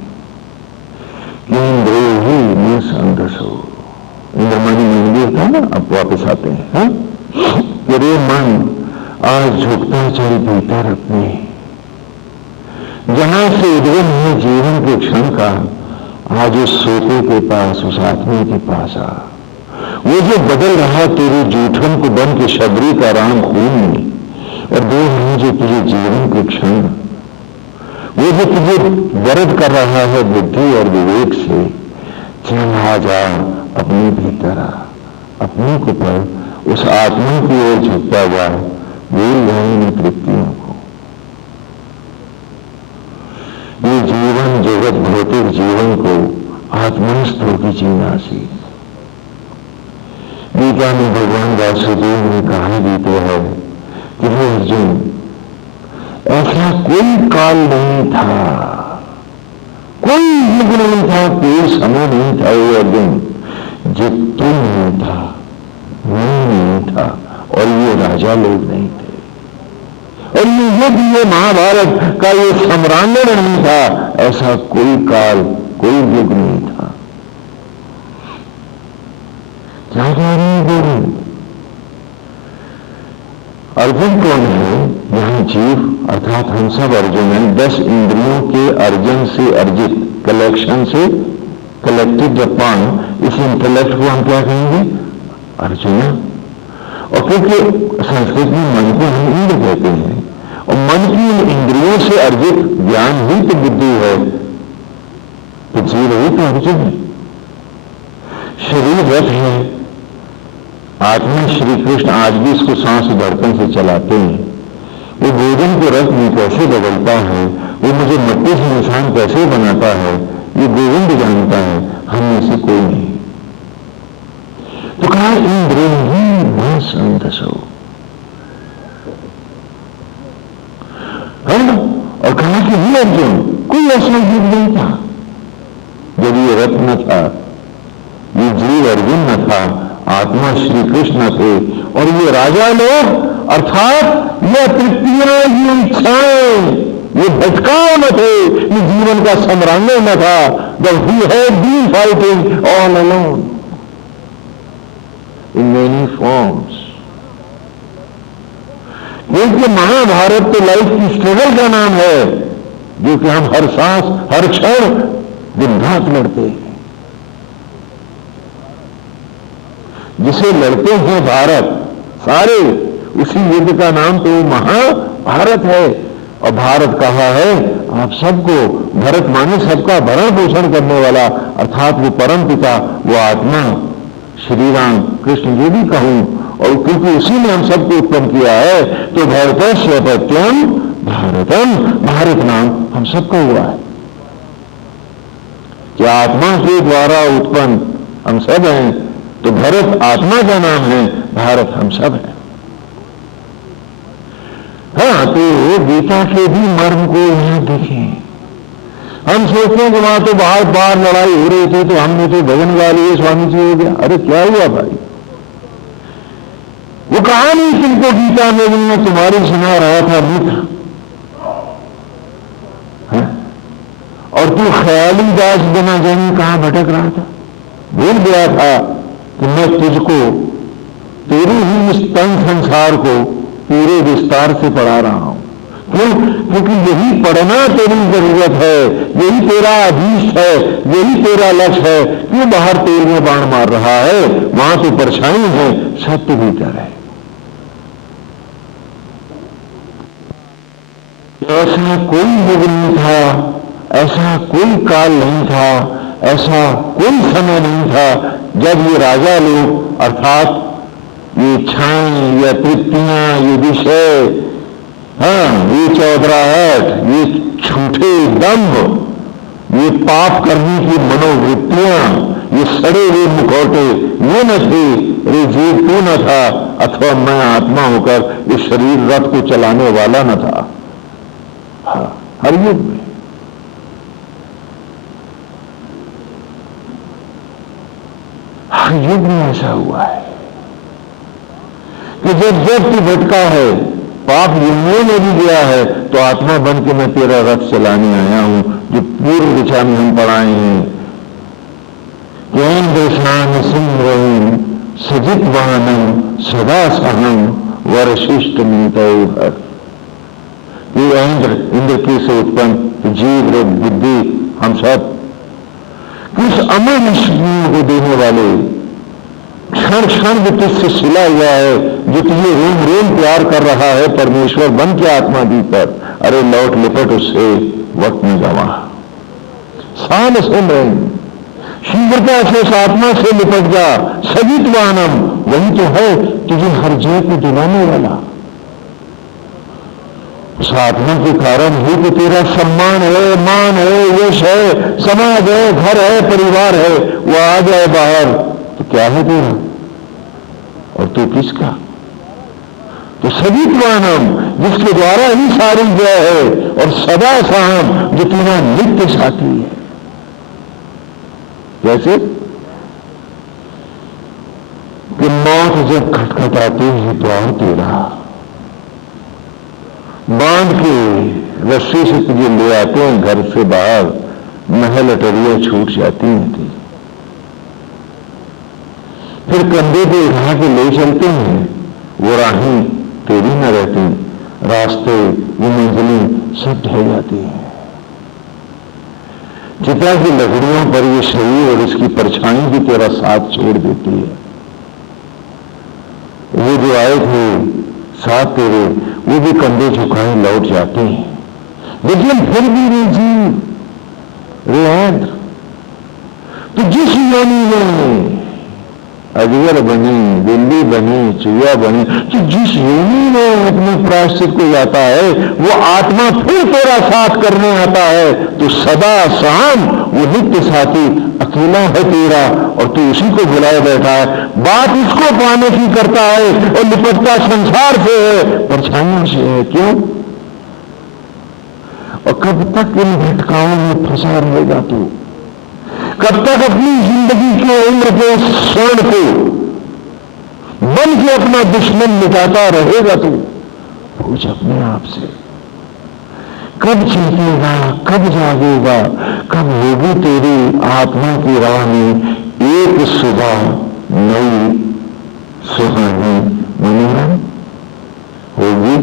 कि इंद्रिय ही निसंदसो। इंद्रमणि मंदिर था ना, अब वापस आते हैं। हाँ, तेरे मन आज झुकता चल भीतर अपने, जहां से उद्गम है जीवन के क्षण का, आज उस सोते के पास, उस आत्मा के पास आ। वो जो बदल रहा तेरे जूठन को बन के शबरी का राम खून में, और दो हैं जो तुझे जीवन के क्षण, वो जो तुझे वरद कर रहा है बुद्धि और विवेक से, चल आ जा अपने भीतर आ, अपने को पर उस आत्मा की ओर झुकता जा, भूल जाए इन तृप्तियों को। ये जीवन जगत भौतिक जीवन को आत्मस्थ होकर जीना सीख। गीता में भगवान वासुदेव ने कहा भी तो है कि हे अर्जुन, ऐसा कोई काल नहीं था, कोई युग नहीं था, कोई समय नहीं था वो अर्जुन, जो तुम नहीं था, मैं नहीं था, और ये राजा लोग नहीं थे, और ये युद्ध, ये महाभारत का ये सम्रांगण नहीं था। ऐसा कोई काल, कोई युग नहीं था। क्या कह रहे हैं गुरु? अर्जुन कौन है? यहां जीव अर्थात हम सब अर्जुन हैं। 10 इंद्रियों के अर्जन से अर्जित, कलेक्शन से कलेक्टेड अपॉन, इस इंटेलेक्ट को हम क्या कहेंगे? अर्जुन। और क्योंकि संस्कृत में मन को हम इंद्र कहते हैं, और मन की इंद्रियों से अर्जित ज्ञान ही तो बुद्धि है, तो जीव ही तो अर्जुन है। शरीर रथ है, आत्मा श्री कृष्ण आज भी इसको सांस धड़कन से चलाते हैं, वो भोजन को रस में कैसे बदलता है, वो मुझे मिट्टी से निशान कैसे बनाता है, ये गोविंद जानता है, हम में से कोई नहीं। तो कहा इंद्रियं न संतसो, है ना। और कहा कि ही अर्जुन, कोई ऐसा युग नहीं था जब ये रथ न था, ये जीव अर्जुन न था, आत्मा श्री कृष्ण थे। और ये राजा लोग अर्थात ये तृप्तियां, ये इच्छाएं, ये भटकाव न थे, ये जीवन का सम्रांगण न था। जब ही had been fighting all alone in many forms. क्योंकि महाभारत तो लाइफ की स्ट्रगल का नाम है, जो कि हम हर सांस हर क्षण दिन रात लड़ते हैं। जिसे लड़ते हैं भारत सारे, उसी युद्ध का नाम तो महाभारत है। और भारत कहा है आप सबको, भरत माने सबका भरण पोषण करने वाला, अर्थात वो परम पिता, वो आत्मा श्री राम कृष्ण जो भी कहूं, और क्योंकि उसी ने हम सबको उत्पन्न किया है, तो भरतस्य अपत्यम भारतम, भारत नाम हम सबका हुआ है। क्या आत्मा के द्वारा उत्पन्न हम सब हैं, तो भरत आत्मा का नाम है, भारत हम सब है। हाँ, तो गीता के भी मर्म को यहां देखें। हम सोचते हैं कि वहां तो बाहर बाहर लड़ाई हो रही थी, तो हमने तो भजन गा लिए, स्वामी जी हो गया। अरे क्या हुआ भाई, वो कहानी तुमको गीता में मैं तुम्हारी सुना रहा था मित्र, और तू ख्याली दास बना जाने कहां भटक रहा था। भूल गया था कि मैं तुझको, तेरे ही इस तन संसार को पूरे विस्तार से पढ़ा रहा हूं। क्यों? क्योंकि यही पढ़ना तेरी जरूरत है, यही तेरा अभीष्ट है, यही तेरा लक्ष्य है। क्यों बाहर तेल में बाण मार रहा है, वहां तो परछाई है, सत्य भीतर है। ऐसा कोई युग नहीं था, ऐसा कोई काल नहीं था, ऐसा कोई समय नहीं था जब ये राजा लोग, अर्थात ये इच्छाएं, ये तृप्तियां, ये विषय, हाँ, ये चौधराहट, ये झूठे दंभ, ये पाप करने की मनोवृत्तियां, ये सड़े हुए मुखौटे, ये न थे। अरे जीव तू न था, अथवा मैं आत्मा होकर इस शरीर रथ को चलाने वाला न था। हाँ, हर युग में हर युग में ऐसा हुआ है कि जब जब तू भटका है, पाप युगों में भी गया है, तो आत्मा बन के मैं तेरा रथ चलाने आया हूं, जो पूर्व दिशा में हम पढ़ाए हैं। ज्ञान देशान सिंह सजित वाहनम सदा सहम वरशिष्ट मिलता। ये इंद्र की से उत्पन्न जीव लोग, बुद्धि, हम सब उस अमर ऋषियों को देने वाले, क्षण क्षण भी तुझसे सिला हुआ है, जो तुझे रोम रोम प्यार कर रहा है, परमेश्वर बन के आत्मा भीतर। अरे लौट लिपट उससे, वक्त में गवा सान सुन रहे, शीघ्रता से उस आत्मा से लिपट जा। सजित वानम, वही तो है तुझे हर जय को दिलाने वाला। उस आत्मा के कारण ही तो तेरा सम्मान है, मान है, यश है, समाज है, घर है, परिवार है। वो आ जाए बाहर तो क्या है तेरा, और तू किसका? तो सवित्वानम, जिसके द्वारा ही सारी जय है, और सदा साहम, जो तेरा नित्य साथी है। जैसे कि मौत जब खटखटाती है द्वार तेरा, बांध के रस्सी से तुझे ले आते हैं घर से बाहर, महल अटरियां छूट जाती हैं थी, फिर कंधे पे उठा के ले चलते हैं। वो राहें तेरी न रहती, रास्ते, वो मंजिलें सब ढह जाती हैं। चिता की लकड़ियों पर ये शरीर और इसकी परछाई भी तेरा साथ छोड़ देती है। वो जो आए थे साथ तेरे, वो भी कंधे झुकाए लौट जाते हैं। लेकिन फिर भी वे जीव, रे इंद्र, तो जिस योनि में अजगर बने, बिल्ली बने, चूहा बने, तो जिस योनि में अपने प्रायश्चित को जाता है वो आत्मा फिर तेरा साथ करने आता है। तो सदा शाम वो नित्य साथी अकेला है तेरा और तू उसी को बुलाए बैठा है। बात उसको पाने की करता है और निपटता संसार से है, परछाइयों से है। क्यों? और कब तक इन भटकाओं में फंसा रहेगा तू? कब तक अपनी जिंदगी के उम्र के स्वर्ण को बन के अपना दुश्मन मिटाता रहेगा तू? पूछ अपने आप से। कब चेतेगा, कब जागेगा, कब होगी तेरी आत्मा की राह में एक सुबह नई सुहानी मनोरम होगी?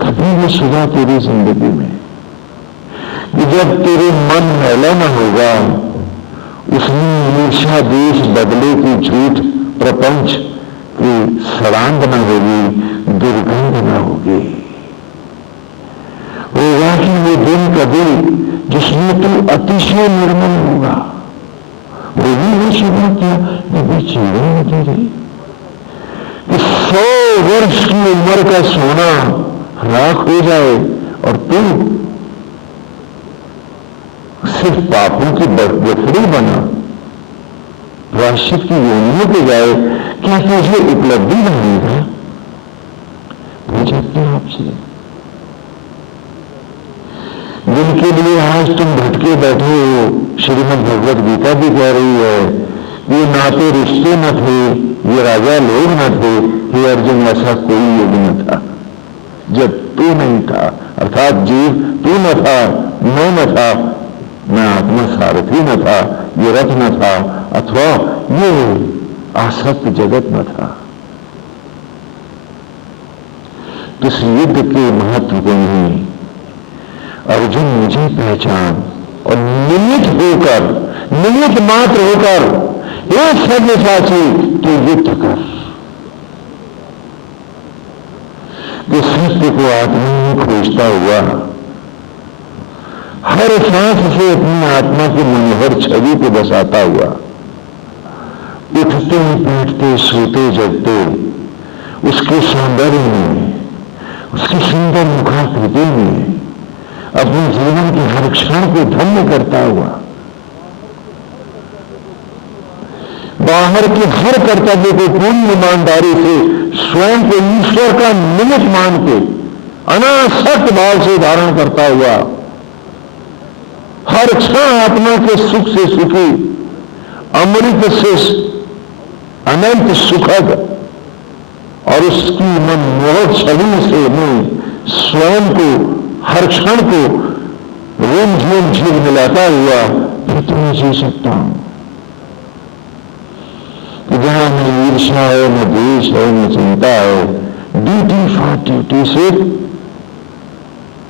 कभी वो सुबह तेरी जिंदगी में कि जब तेरे मन मैला न होगा, उसमें ईर्ष्या देश बदले की झूठ प्रपंच की सड़ांग न होगी, दुर्गंध न होगी। होगा कि वो दिन कभी जिसमें तू अतिशय निर्मल होगा। होगी वो सुबह क्या कभी चीड़े नहीं रही कि 100 वर्ष की उम्र का सोना राख हो जाए और तू सिर्फ पापों की गठरी बना, प्रायश्चित की योनियों पे जाए। क्या तुझे उपलब्धि नहीं? पूछ अपने आप से। जिनके लिए आज तुम भटके बैठे हो, श्रीमद् भगवत गीता भी कह रही है ये नाते रिश्ते न थे, ये राजा लोग न थे, हे अर्जुन ऐसा कोई युग न था जब तू नहीं था, अर्थात जीव तू न था, मैं न था, मैं आत्मा सारथी न था, ये रथ न था, अथवा ये आसक्त जगत न था। तो इस युद्ध के महत्व को नहीं अर्जुन मुझे पहचान और निमित्त होकर, निमित्त मात्र होकर हे सव्यसाची तू युद्ध कर। जो सत्य को आत्मा में खोजता हुआ हर सांस से अपनी आत्मा की मनोहर छवि को बसाता हुआ, उठते बैठते सोते जगते उसके सौंदर्य में, उसकी सुंदर मुखाकृति में अपने जीवन के हर क्षण को धन्य करता हुआ, बाहर के हर कर्तव्य को पूर्ण ईमानदारी से स्वयं को ईश्वर का निमित्त मान के अनासक्त भाव से धारण करता हुआ, हर क्षण आत्मा के सुख से सुखी, अमृत से अनंत सुखद और उसकी मनमोहक छवि से मैं स्वयं को हर क्षण को रोम झूम झील मिलाता हुआ फिर तुम्हें जी सकता हूं कि जहां न ईर्ष्या है, न द्वेष है, न चिंता है, ड्यूटी फॉर ड्यूटी से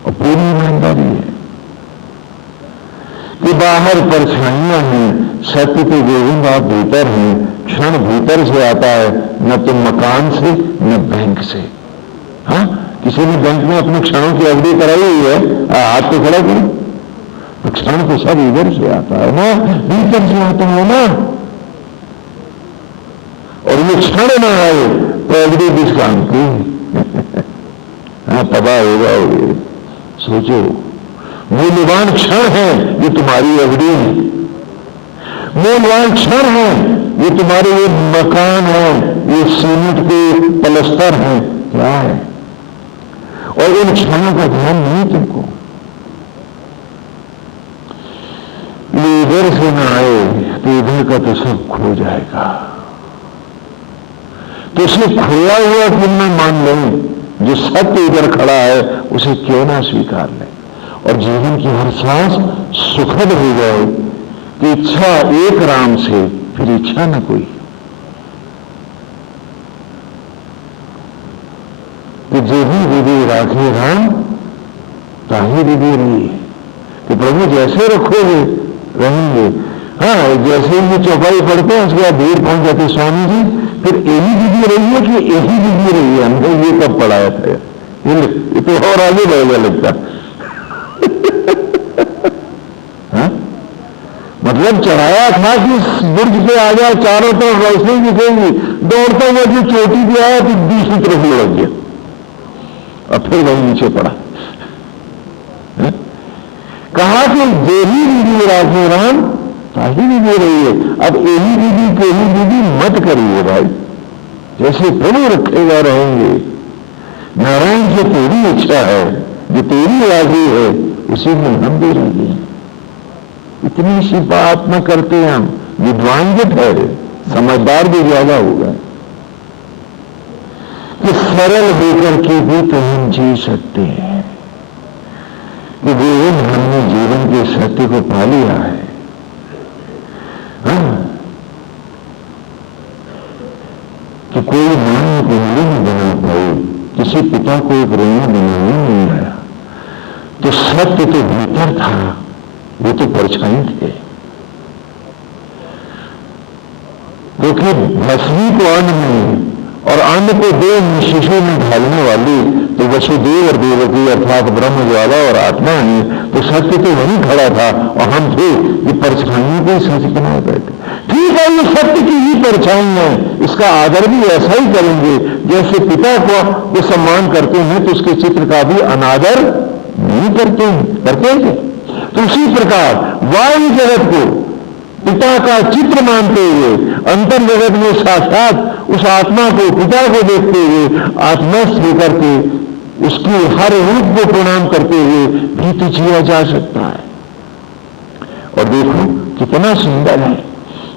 और पूरी ईमानदारी है कि बाहर परछाइयां हैं, सत्य के गोविंद आप भीतर हैं, क्षण भीतर से आता है, न तो मकान से न बैंक से। हाँ, किसी ने बैंक में अपने क्षणों की अवधि कराई हुई है, हाथ तो खड़ा करो, तो क्षण तो सब इधर से आता है ना, भीतर से आता है ना। और ये क्षण ना आए तो अवधि किस काम की? हाँ, तबाह होगा। सोचो, मूल्यवान क्षण है ये तुम्हारी अवधि है, मूल्यवान क्षण है ये तुम्हारे ये मकान है, ये सीमेंट के पलस्तर है, क्या है? और इन क्षणों का ध्यान नहीं तुमको। ये इधर से ना आए तो इधर का तो सब खो जाएगा। तो उसे खोया हुआ क्यों न मान लें, जो सत्य इधर खड़ा है उसे क्यों ना स्वीकार लें और जीवन की हर सांस सुखद हो जाए कि इच्छा एक राम से फिर इच्छा न कोई, कि जो भी विधि राखे राम ताही विधि रही, कि प्रभु जैसे रखोगे रहेंगे। हाँ, जैसे ही चौपाई पढ़ते हैं उसके बाद भीड़ पहुंच जाती, स्वामी जी फिर यही विधि रही है कि यही विधि रही है? हमको ये कब पढ़ाया था? ये तो और आगे बढ़ेगा लगता। हाँ? मतलब जब चढ़ाया था कि बुर्ज पे आ जाए, चारों तरफ रोशनी दिखेगी, दौड़ता हुआ जो चोटी पे आया तो दूसरी तरफ लग गया और फिर वही नीचे पड़ा। कहा कि देही दीदी राजू राम ताही भी दे रही है। अब एही दीदी केही दीदी मत करिए भाई, जैसे प्रभु रखेगा रहेंगे। नारायण जो तेरी इच्छा है, जो तेरी राजी है, उसी में हम भी राजी हैं। इतनी सी बात न करते हम, विद्वान जो ठहरे, समझदार भी ज्यादा होगा कि सरल होकर के भी तो हम जी सकते हैं कि गोविंद हमने जीवन के सत्य को पा लिया है। कि कोई मां को उंगली नहीं बना पाई, किसी पिता को एक रोना बनाने नहीं आया, तो सत्य तो भीतर था, वो तो परछाई थे। क्योंकि भस्मी को अन्न में और अन्न को दो शिशु में ढालने वाली तो वसुदेव और देवकी अर्थात ब्रह्म ज्वाला और आत्मा है, तो सत्य तो वही खड़ा था और हम थे ये परछाइयों को सच बनाए बैठे। ठीक है, ये सत्य की ही परछाई है, इसका आदर भी ऐसा ही करेंगे जैसे पिता को वो सम्मान करते हैं तो उसके चित्र का भी अनादर नहीं करते हैं। तो उसी प्रकार वायु जगत को पिता का चित्र मानते हुए, अंतर जगत में साक्षात उस आत्मा को, पिता को देखते हुए आत्मस्थ होकर के उसकी हर रूप को प्रणाम करते हुए भी तो जिया जा सकता है। और देखो कितना सुंदर है,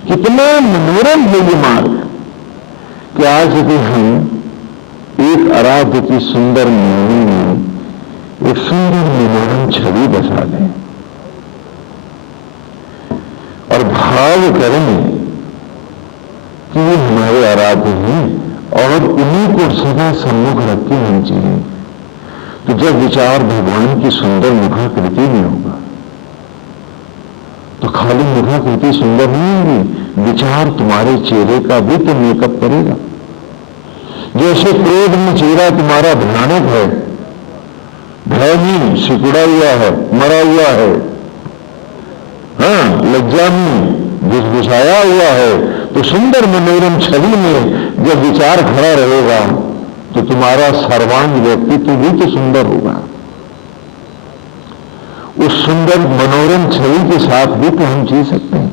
कितना मनोरम है ये मार्ग कि आज यदि हम एक आराध्य की सुंदर मूर्ति में एक सुंदर मनोरम छवि बसा दें और भाव करें कि ये हमारे आराध्य हैं और उन्हीं को सदा सम्मुख रख के हम जिए, तो जब विचार भगवान की सुंदर मुखाकृति में होगा तो खाली मुखाकृति सुंदर नहीं होगी, विचार तुम्हारे चेहरे का भी तो मेकअप करेगा। जैसे क्रोध में चेहरा तुम्हारा भयानक है, भय में सिकुड़ा हुआ है, मरा हुआ है, हाँ लज्जा में घुसघुसाया हुआ है, तो सुंदर मनोरम छवि में जब विचार खड़ा रहेगा तो तुम्हारा सर्वांग व्यक्तित्व भी तो सुंदर होगा। उस सुंदर मनोरम छवि के साथ भी तो हम जी सकते हैं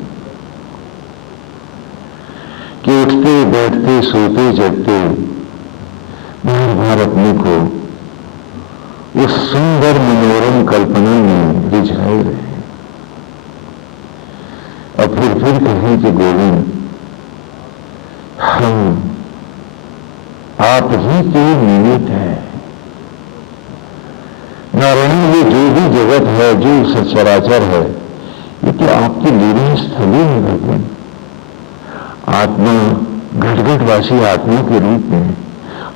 कि उठते बैठते सोते जगते बार बार अपने को उस सुंदर मनोरम कल्पना में रिझाए रहे और फिर कहें कि गोविंद हम आप ही के निमित्त है। नारायण ये जो भी जगत है, जो सचराचर है, ये तो आपकी लीला स्थली है भगवान। आत्मा घटघटवासी आत्मा के रूप में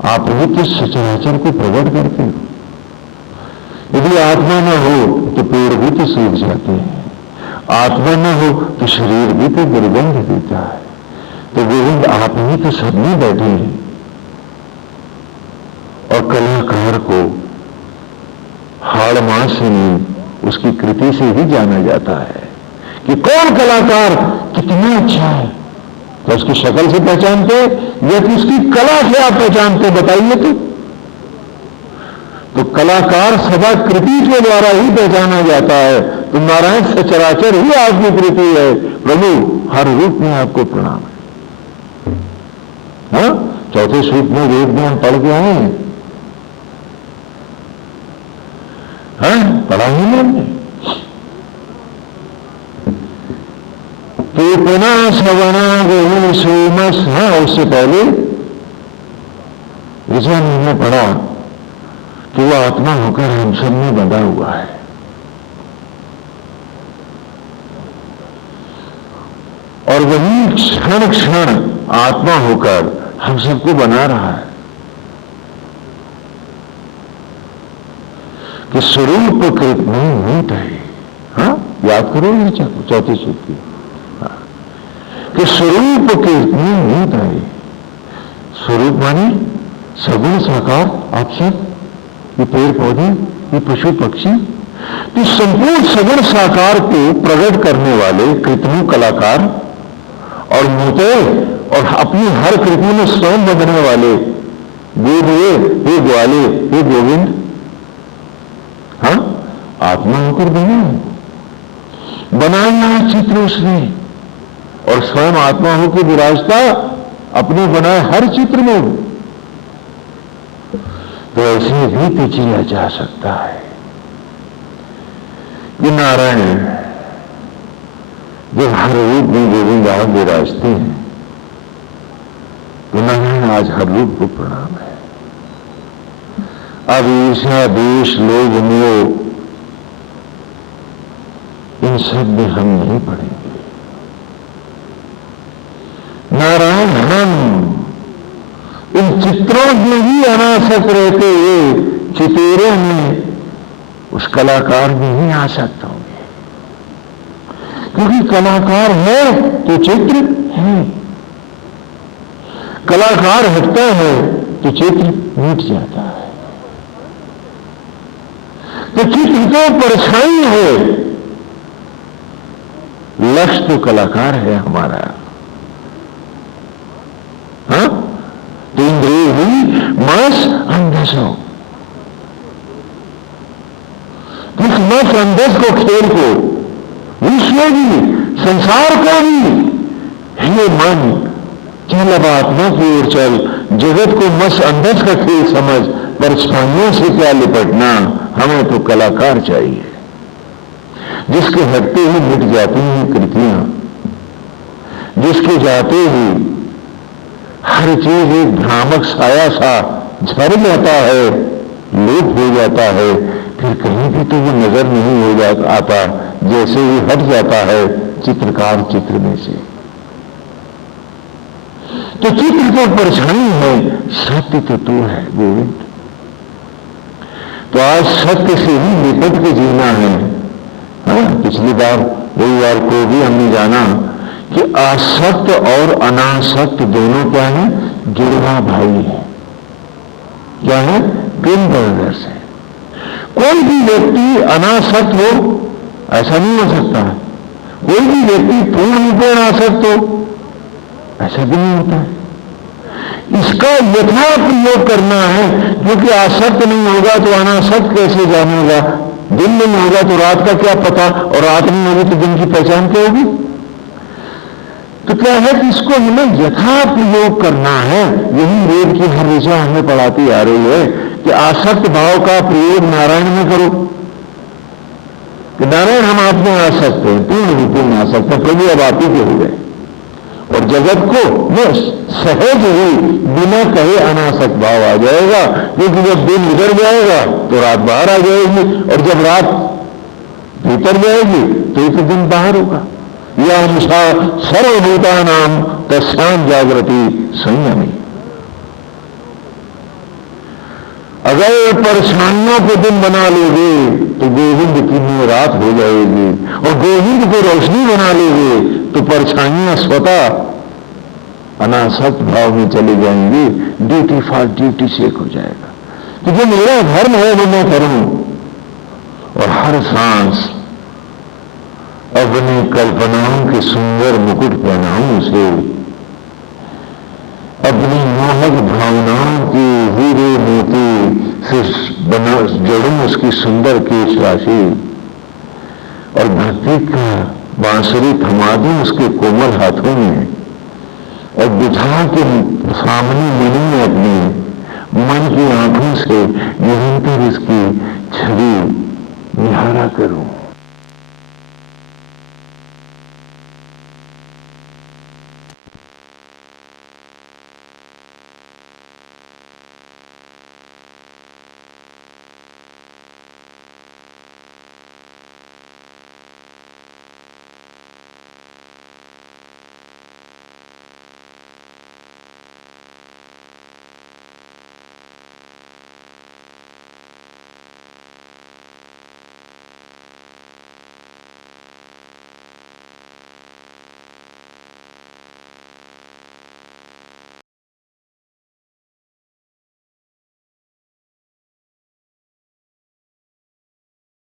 आप ही तो सचराचर को प्रकट करते हो। यदि आत्मा न हो तो पेड़ भी तो सूख जाते हैं, आत्मा न हो तो शरीर भी तो दुर्गंध देता है। तो गोविंद आप ही तो सब में बैठे हैं और कलाकार को हाड़ मास से नहीं उसकी कृति से ही जाना जाता है कि कौन कलाकार कितना अच्छा है। तो उसकी शक्ल से पहचानते या कि उसकी कला से आप पहचानते, बताइए। तो कलाकार सदा कृति के द्वारा ही पहचाना जाता है। तो नारायण सचराचर ही आपकी कृति है। प्रभु हर रूप में आपको प्रणाम है। हाँ, चौथे सूक्त में वेद में हम पढ़ के आए हैं, हाँ पढ़ा ही नहीं। पुना सवना गो सोमस, हाँ उससे पहले विजय ने पढ़ा कि वो आत्मा होकर हम सब में बंधा हुआ है और वही क्षण क्षण आत्मा होकर हम सबको बना रहा है कि स्वरूप कृत नहीं भूत है। हाँ याद करो ये चौथी सूत्र कि स्वरूप कृत नहीं भूत है। स्वरूप माने सगुण साकार आप सब, ये पेड़ पौधे, ये पशु पक्षी, तो संपूर्ण सगुण साकार को प्रकट करने वाले कृत्रिम कलाकार और मूर्ते और अपनी हर कृति में स्वयं बनने वाले गोद हे ग्वाले हे गोविंद, हाँ आत्मा होकर बने, बनाया चित्र उसने और स्वयं आत्मा होकर विराजता अपने बनाए हर चित्र में। तो ऐसे भी पिछड़ा जा सकता है कि नारायण जब हर रूप में गोविंद आप विराजते हैं तो नारायण आज हर रूप को प्रणाम है। अब ईर्ष्या द्वेष लोभ मोह इन सब में हम नहीं पड़ेंगे। नारायण हम इन चित्रों में ही अनासक्त रहते हुए चितेरे में उस कलाकार में ही आसक्त होंगे, क्योंकि कलाकार है तो चित्र है, कलाकार हटता है तो चित्र मिट जाता है। तो चित्र तो परछाई है, लक्ष्य तो कलाकार है हमारा। हाँ तो इंद्रिय हुई मास अंधसो, इस मास अंधस को खेल को विश्व भी संसार को भी हे मन चल अब आत्मा की ओर चल, जगत को मस अंधस का खेल समझ, परछाइयों से क्या लिपटना, हमें तो कलाकार चाहिए जिसके हटते ही मिट जाती हैं कृतियां, जिसके जाते ही हर चीज एक भ्रामक साया सा झड़ जाता है, लोप हो जाता है, फिर कहीं भी तो वो नजर नहीं हो जाता आता, जैसे ही हट जाता है चित्रकार चित्र में से। तो चित्र तो परछाई है, सत्य तो तू है गोविंद। तो आज सत्य से ही निपट के जीना है। हाँ पिछली बार रविवार को भी हमने जाना कि आसक्त और अनासक्त दोनों क्या है, जुड़वा भाई है। क्या है, प्रेम ब्रदर्स है। कोई भी व्यक्ति अनासक्त हो ऐसा नहीं हो सकता है, कोई भी व्यक्ति पूर्ण रूप में अनासक्त हो ऐसा भी नहीं होता है। इसका यथा प्रयोग करना है, क्योंकि आसक्त नहीं होगा तो अनासक्त कैसे जानेगा, दिन नहीं होगा तो रात का क्या पता, और रात नहीं होगी तो दिन की पहचान क्या होगी। तो क्या है कि इसको हमें यथा प्रयोग करना है। यही वेद की हर ऋचा हमें पढ़ाती आ रही है कि आसक्त भाव का प्रयोग नारायण में करो, कि नारायण हम आप में आसक्त हैं, पूर्ण रूप में आसक्त हैं, प्रभु अब आप ही के हो गए, और जगत को वो सहज ही बिना कहे अनासक्त भाव आ जाएगा, क्योंकि जब दिन उधर जाएगा तो रात बाहर आ जाएगी, और जब रात भीतर जाएगी तो एक दिन बाहर होगा। या अंशा सर्वभूता नाम तस्याम जागृति संयमी। अगर परेशानियों को दिन बना लोगे तो गोविंद की रात हो जाएगी, और गोविंद को रोशनी बना लोगे तो परेशानियां स्वतः अनासक्त भाव में चली जाएंगी, ड्यूटी फॉर ड्यूटी शेक हो जाएगा। तो जो मेरा धर्म है वो मैं करूं, और हर सांस अपनी कल्पनाओं के सुंदर मुकुट पहनाऊं उसे, अपनी मोहक भावनाओं की हीरे मोती से बना जड़ूं उसकी सुंदर केश राशि, और भक्ति का बांसुरी थमा दूं उसके कोमल हाथों में, और बिठा के सामने मिलूं अपने मन की आंखों से निरंतर इसकी छवि निहारा करूं।